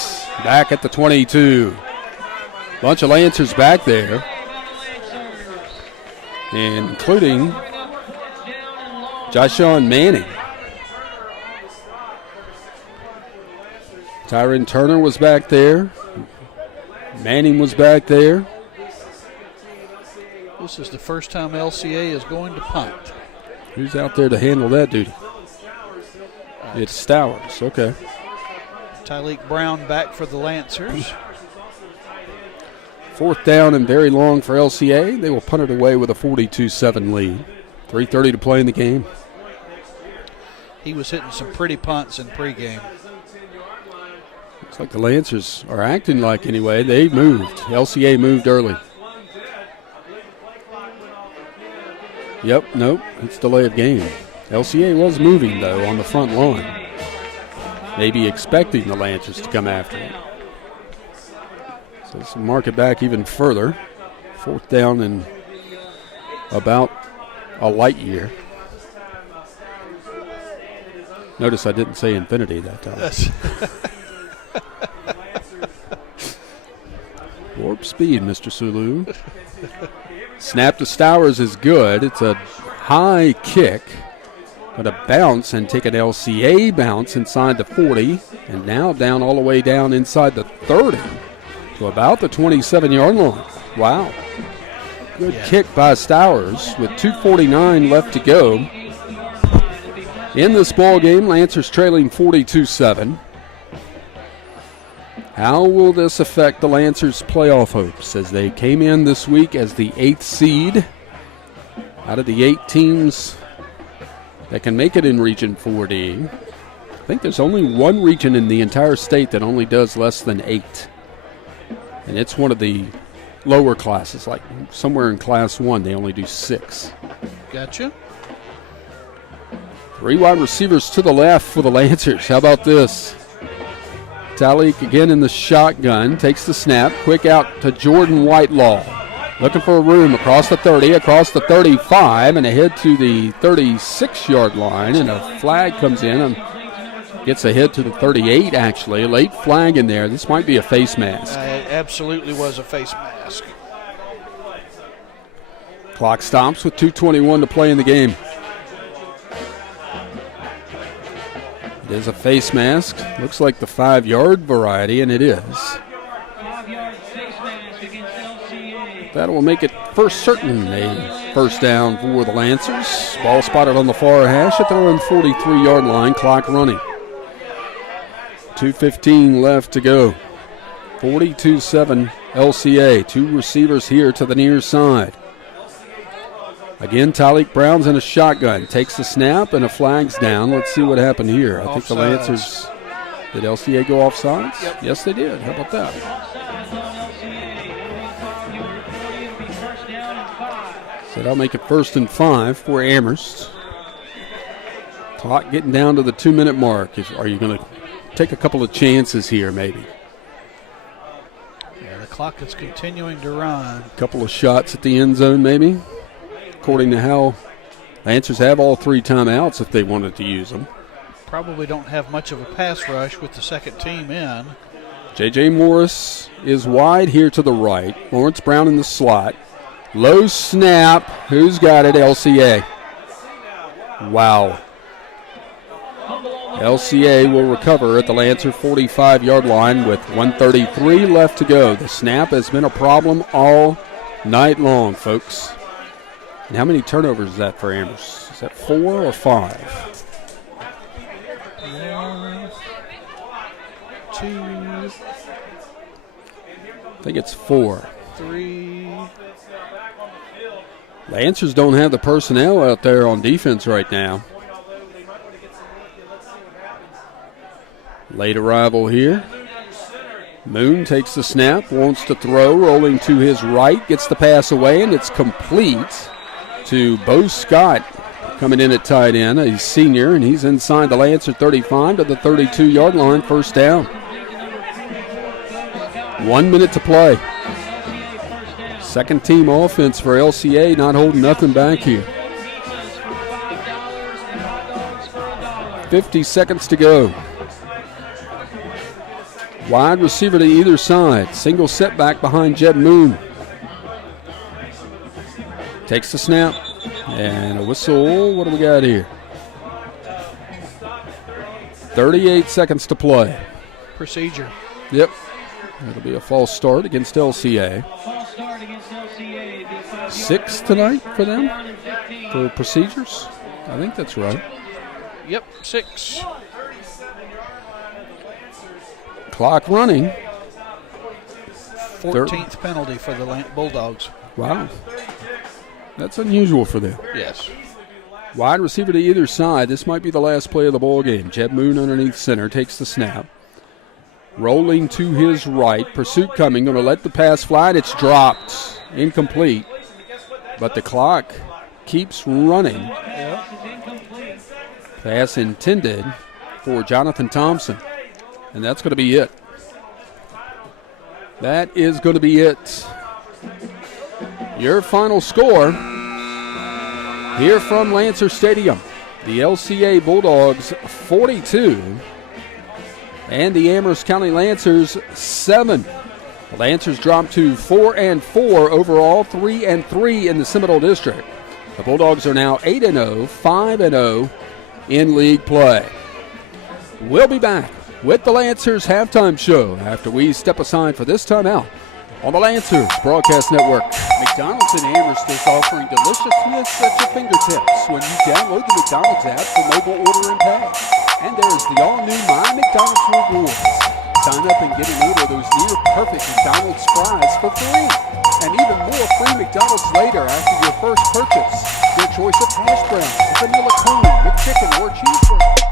Back at the 22. Bunch of Lancers back there, including Jyshawn Manning. Tyron Turner was back there. Manning was back there. This is the first time LCA is going to punt. Who's out there to handle that duty? It's Stowers. Okay. Tyleek Brown back for the Lancers. 4th down and very long for LCA. They will punt it away with a 42-7 lead. 3:30 to play in the game. He was hitting some pretty punts in pregame. Looks like the Lancers are acting like anyway. They moved. LCA moved early. Yep, nope, it's delay of game. LCA was moving, though, on the front line. Maybe expecting the Lancers to come after it. So let's mark it back even further. 4th down and about a light year. Notice I didn't say infinity that time. Yes. Warp speed, Mr. Sulu. Snap to Stowers is good. It's a high kick, but a bounce, and take an LCA bounce inside the 40, and now down all the way down inside the 30 to about the 27-yard line. Wow. Good kick by Stowers with 2:49 left to go. In this ball game, Lancers trailing 42-7. How will this affect the Lancers' playoff hopes as they came in this week as the 8th seed? Out of the 8 teams that can make it in Region 4D, I think there's only one region in the entire state that only does less than 8. And it's one of the lower classes, like somewhere in Class 1, they only do 6. Gotcha. 3 wide receivers to the left for the Lancers. How about this? Tyleek again in the shotgun, takes the snap, quick out to Jordan Whitelaw. Looking for a room across the 30, across the 35, and ahead to the 36-yard line, and a flag comes in and gets ahead to the 38, actually. A late flag in there. This might be a face mask. It absolutely was a face mask. Clock stops with 2:21 to play in the game. It is a face mask. Looks like the 5-yard variety, and it is. 5-yard face mask against LCA. That will make it first certain a first down for the Lancers. Ball spotted on the far hash at their own 43-yard line. Clock running. 2:15 left to go. 42-7 LCA. 2 receivers here to the near side. Again, Tyleek Brown's in a shotgun. Takes the snap and a flag's down. Let's see what happened here. I think the Lancers, did LCA go offsides? Yep. Yes, they did. How about that? So that'll make it 1st and 5 for Amherst. Clock getting down to the 2-minute mark. Are you going to take a couple of chances here maybe? Yeah, the clock is continuing to run. A couple of shots at the end zone maybe? According to how Lancers have all 3 timeouts if they wanted to use them. Probably don't have much of a pass rush with the second team in. J.J. Morris is wide here to the right. Lawrence Brown in the slot. Low snap. Who's got it? LCA. Wow. LCA will recover at the Lancer 45-yard line with 1:33 left to go. The snap has been a problem all night long, folks. And how many turnovers is that for Amherst? Is that 4 or 5? 1, 2. I think it's 4. 3. Lancers don't have the personnel out there on defense right now. Late arrival here. Moon takes the snap, wants to throw, rolling to his right, gets the pass away, and it's complete to Bo Scott coming in at tight end. He's senior, and he's inside the Lancer 35 to the 32-yard line, first down. 1 minute to play. Second team offense for LCA, not holding nothing back here. 50 seconds to go. Wide receiver to either side. Single setback behind Jed Moon. Takes the snap. And a whistle. What do we got here? 38 seconds to play. Procedure. Yep. It'll be a false start against LCA. 6 tonight for them? For procedures? I think that's right. Yep, 6. Clock running. 14th penalty for the Bulldogs. Wow. That's unusual for them. Yes. Wide receiver to either side. This might be the last play of the ball game. Jed Moon underneath center takes the snap. Rolling to his right. Pursuit coming. Going to let the pass fly. It's dropped. Incomplete. But the clock keeps running. Yep. Pass intended for Jonathan Thompson. And that's going to be it. That is going to be it. Your final score here from Lancer Stadium. The LCA Bulldogs 42 and the Amherst County Lancers 7. The Lancers drop to 4-4 overall, 3-3 in the Seminole District. The Bulldogs are now 8-0, 5-0 in league play. We'll be back with the Lancers halftime show after we step aside for this timeout on the Lancers Broadcast Network. McDonald's in Amherst is offering deliciousness at your fingertips when you download the McDonald's app for mobile order and pay. And there's the all-new My McDonald's Rewards. Sign up and get an order of those near-perfect McDonald's fries for free. And even more free McDonald's later after your first purchase. Your choice of hash browns, vanilla cone, McChicken, or cheeseburger.